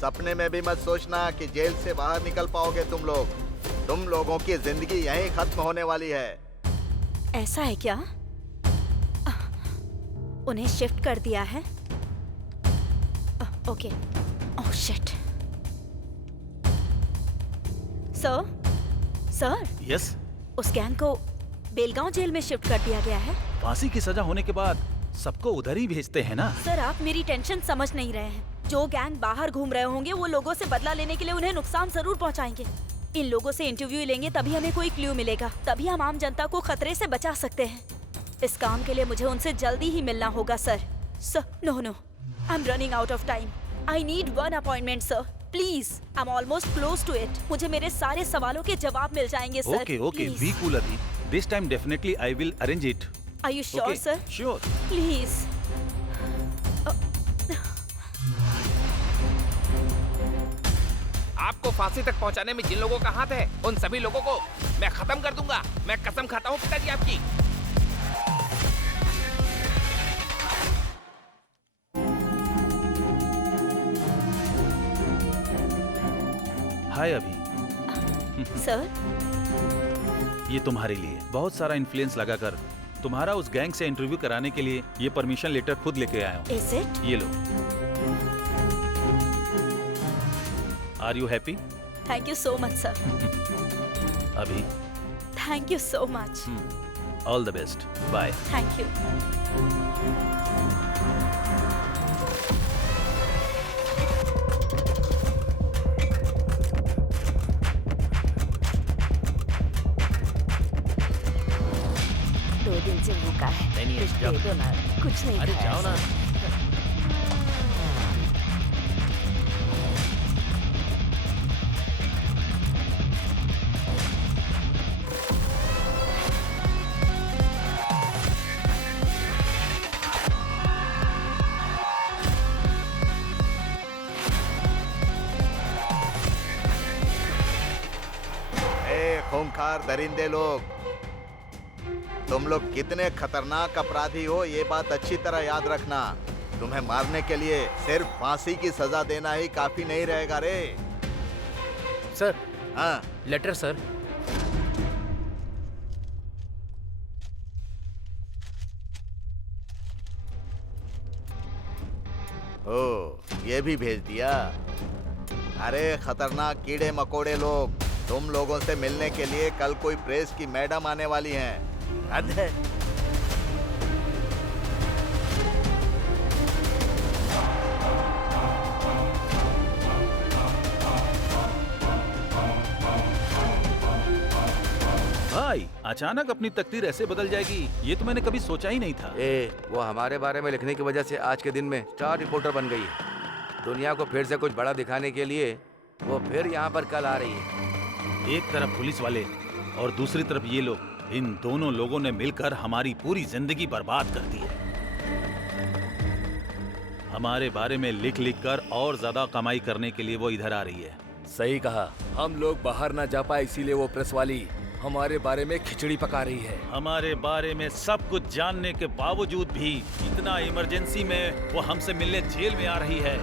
सपने में भी मत सोचना कि जेल से बाहर निकल पाओगे तुम लोग। तुम लोगों की जिंदगी यहीं खत्म होने वाली है। ऐसा है क्या? उन्हें शिफ्ट कर दिया है? Okay. Oh shit. Sir yes, उस गैंग को बेलगांव जेल में शिफ्ट कर दिया गया है। फांसी की सजा होने के बाद सबको उधर ही भेजते हैं ना। सर आप मेरी टेंशन समझ नहीं रहे हैं। जो गैंग बाहर घूम रहे होंगे वो लोगों से बदला लेने के लिए उन्हें नुकसान जरूर पहुंचाएंगे। इन लोगों से इंटरव्यू लेंगे तभी हमें कोई क्लू मिलेगा, तभी हम आम जनता को खतरे से बचा सकते हैं। इस काम के लिए मुझे उनसे जल्दी ही मिलना होगा sir. No I am running out of time. I need one appointment sir, please. I am almost close to it. मुझे मेरे सारे सवालों के जवाब मिल जाएंगे सर। ओके, बी कूल अभी। This time definitely I will arrange it. Are you sure sir? Sure. Please. आपको फांसी तक पहुंचाने में जिन लोगों का हाथ है उन सभी लोगों को मैं खत्म कर दूंगा। मैं कसम खाता हूँ पिताजी आपकी। हाय अभी। सर ये तुम्हारे लिए बहुत सारा इन्फ्लुएंस लगाकर तुम्हारा उस गैंग से इंटरव्यू कराने के लिए ये परमिशन लेटर खुद लेके आया हूँ। Is it? ये लो। Are you happy? Thank you so much sir. अभी thank you so much. All the best. Bye. Thank you. दो दिन से भूखा है। नहीं, कुछ जाओ। दे दो ना। कुछ नहीं अरे खाया जाओ ना। सर। खूंखार दरिंदे लोग, तुम लोग कितने खतरनाक अपराधी हो ये बात अच्छी तरह याद रखना। तुम्हें मारने के लिए सिर्फ फांसी की सजा देना ही काफी नहीं रहेगा रे। सर। हाँ लेटर सर। ओ ये भी भेज दिया। अरे खतरनाक कीड़े मकोड़े लोग, तुम लोगों से मिलने के लिए कल कोई प्रेस की मैडम आने वाली हैं। हद है। भाई अचानक अपनी तकदीर ऐसे बदल जाएगी ये तो मैंने कभी सोचा ही नहीं था। वो हमारे बारे में लिखने की वजह से आज के दिन में स्टार रिपोर्टर बन गई है। दुनिया को फिर से कुछ बड़ा दिखाने के लिए वो फिर यहाँ पर कल आ रही है। एक तरफ पुलिस वाले और दूसरी तरफ ये लोग, इन दोनों लोगों ने मिलकर हमारी पूरी जिंदगी बर्बाद कर दी है। हमारे बारे में लिख लिख कर और ज्यादा कमाई करने के लिए वो इधर आ रही है। सही कहा, हम लोग बाहर ना जा पाए इसीलिए वो प्रेस वाली हमारे बारे में खिचड़ी पका रही है। हमारे बारे में सब कुछ जानने के बावजूद भी इतना इमरजेंसी में वो हमसे मिलने जेल में आ रही है।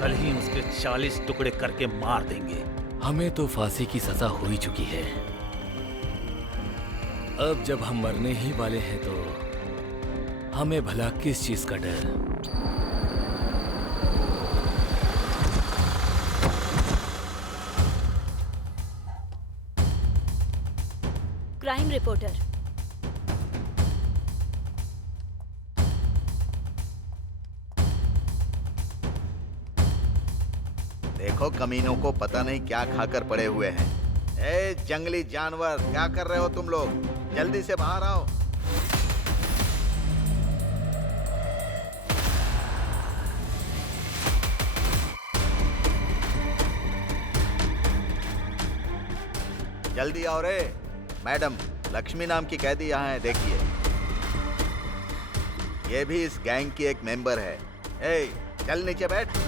कल ही उसके 40 टुकड़े करके मार देंगे। हमें तो फांसी की सजा हो ही चुकी है। अब जब हम मरने ही वाले हैं तो हमें भला किस चीज का डर। Crime reporter. देखो कमीनों को पता नहीं क्या खाकर पड़े हुए हैं। ए जंगली जानवर, क्या कर रहे हो तुम लोग? जल्दी से बाहर आओ। जल्दी आओ रे। मैडम, लक्ष्मी नाम की कैदी यहाँ है, देखिए। ये भी इस गैंग की एक मेंबर है। ए, चल नीचे बैठ।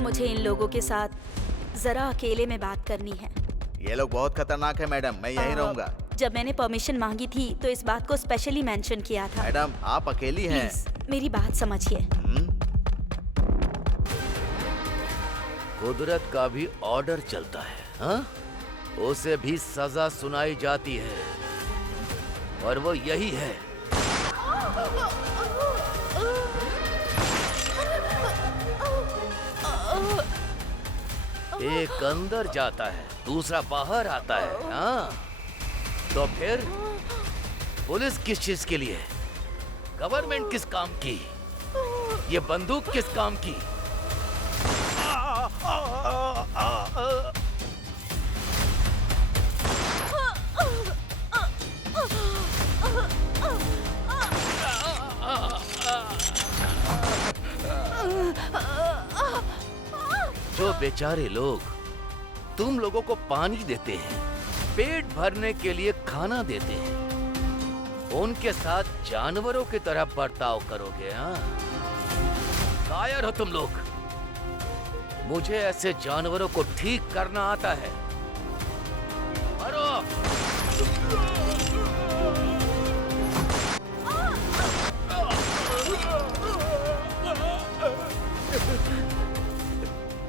मुझे इन लोगों के साथ जरा अकेले में बात करनी है। ये लोग बहुत खतरनाक है मैडम, मैं यहीं रहूंगा। जब मैंने परमिशन मांगी थी तो इस बात को स्पेशली मेंशन किया था। मैडम, आप अकेली हैं। प्लीज मेरी बात समझिए। कुदरत का भी ऑर्डर चलता है, हाँ? उसे भी सजा सुनाई जाती है और वो यही है। एक अंदर जाता है, दूसरा बाहर आता है, हाँ? तो फिर पुलिस किस चीज के लिए? गवर्नमेंट किस काम की? ये बंदूक किस काम की? जो बेचारे लोग तुम लोगों को पानी देते हैं, पेट भरने के लिए खाना देते हैं, उनके साथ जानवरों की तरह बर्ताव करोगे, हाँ? कायर हो तुम लोग। मुझे ऐसे जानवरों को ठीक करना आता है। मरो!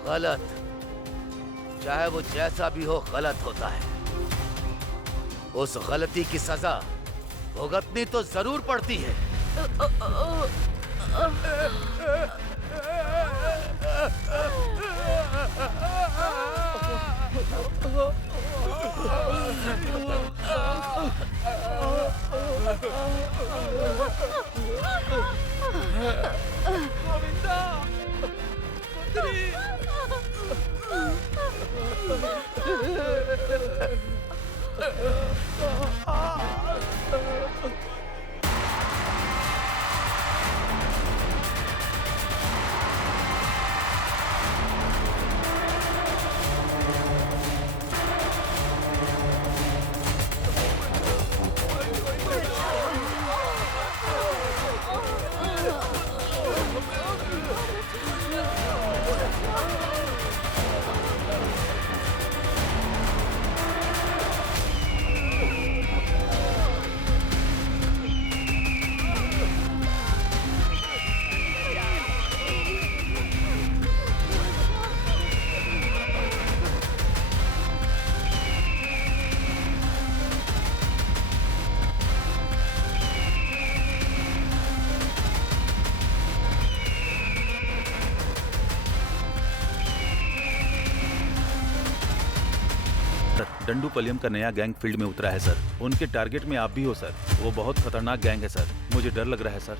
गलत, चाहे वो जैसा भी हो, गलत होता है। उस गलती की सजा भुगतनी तो जरूर पड़ती है। डंडूपलियम का नया गैंग फील्ड में उतरा है सर। उनके टारगेट में आप भी हो सर। वो बहुत खतरनाक गैंग है सर। मुझे डर लग रहा है सर।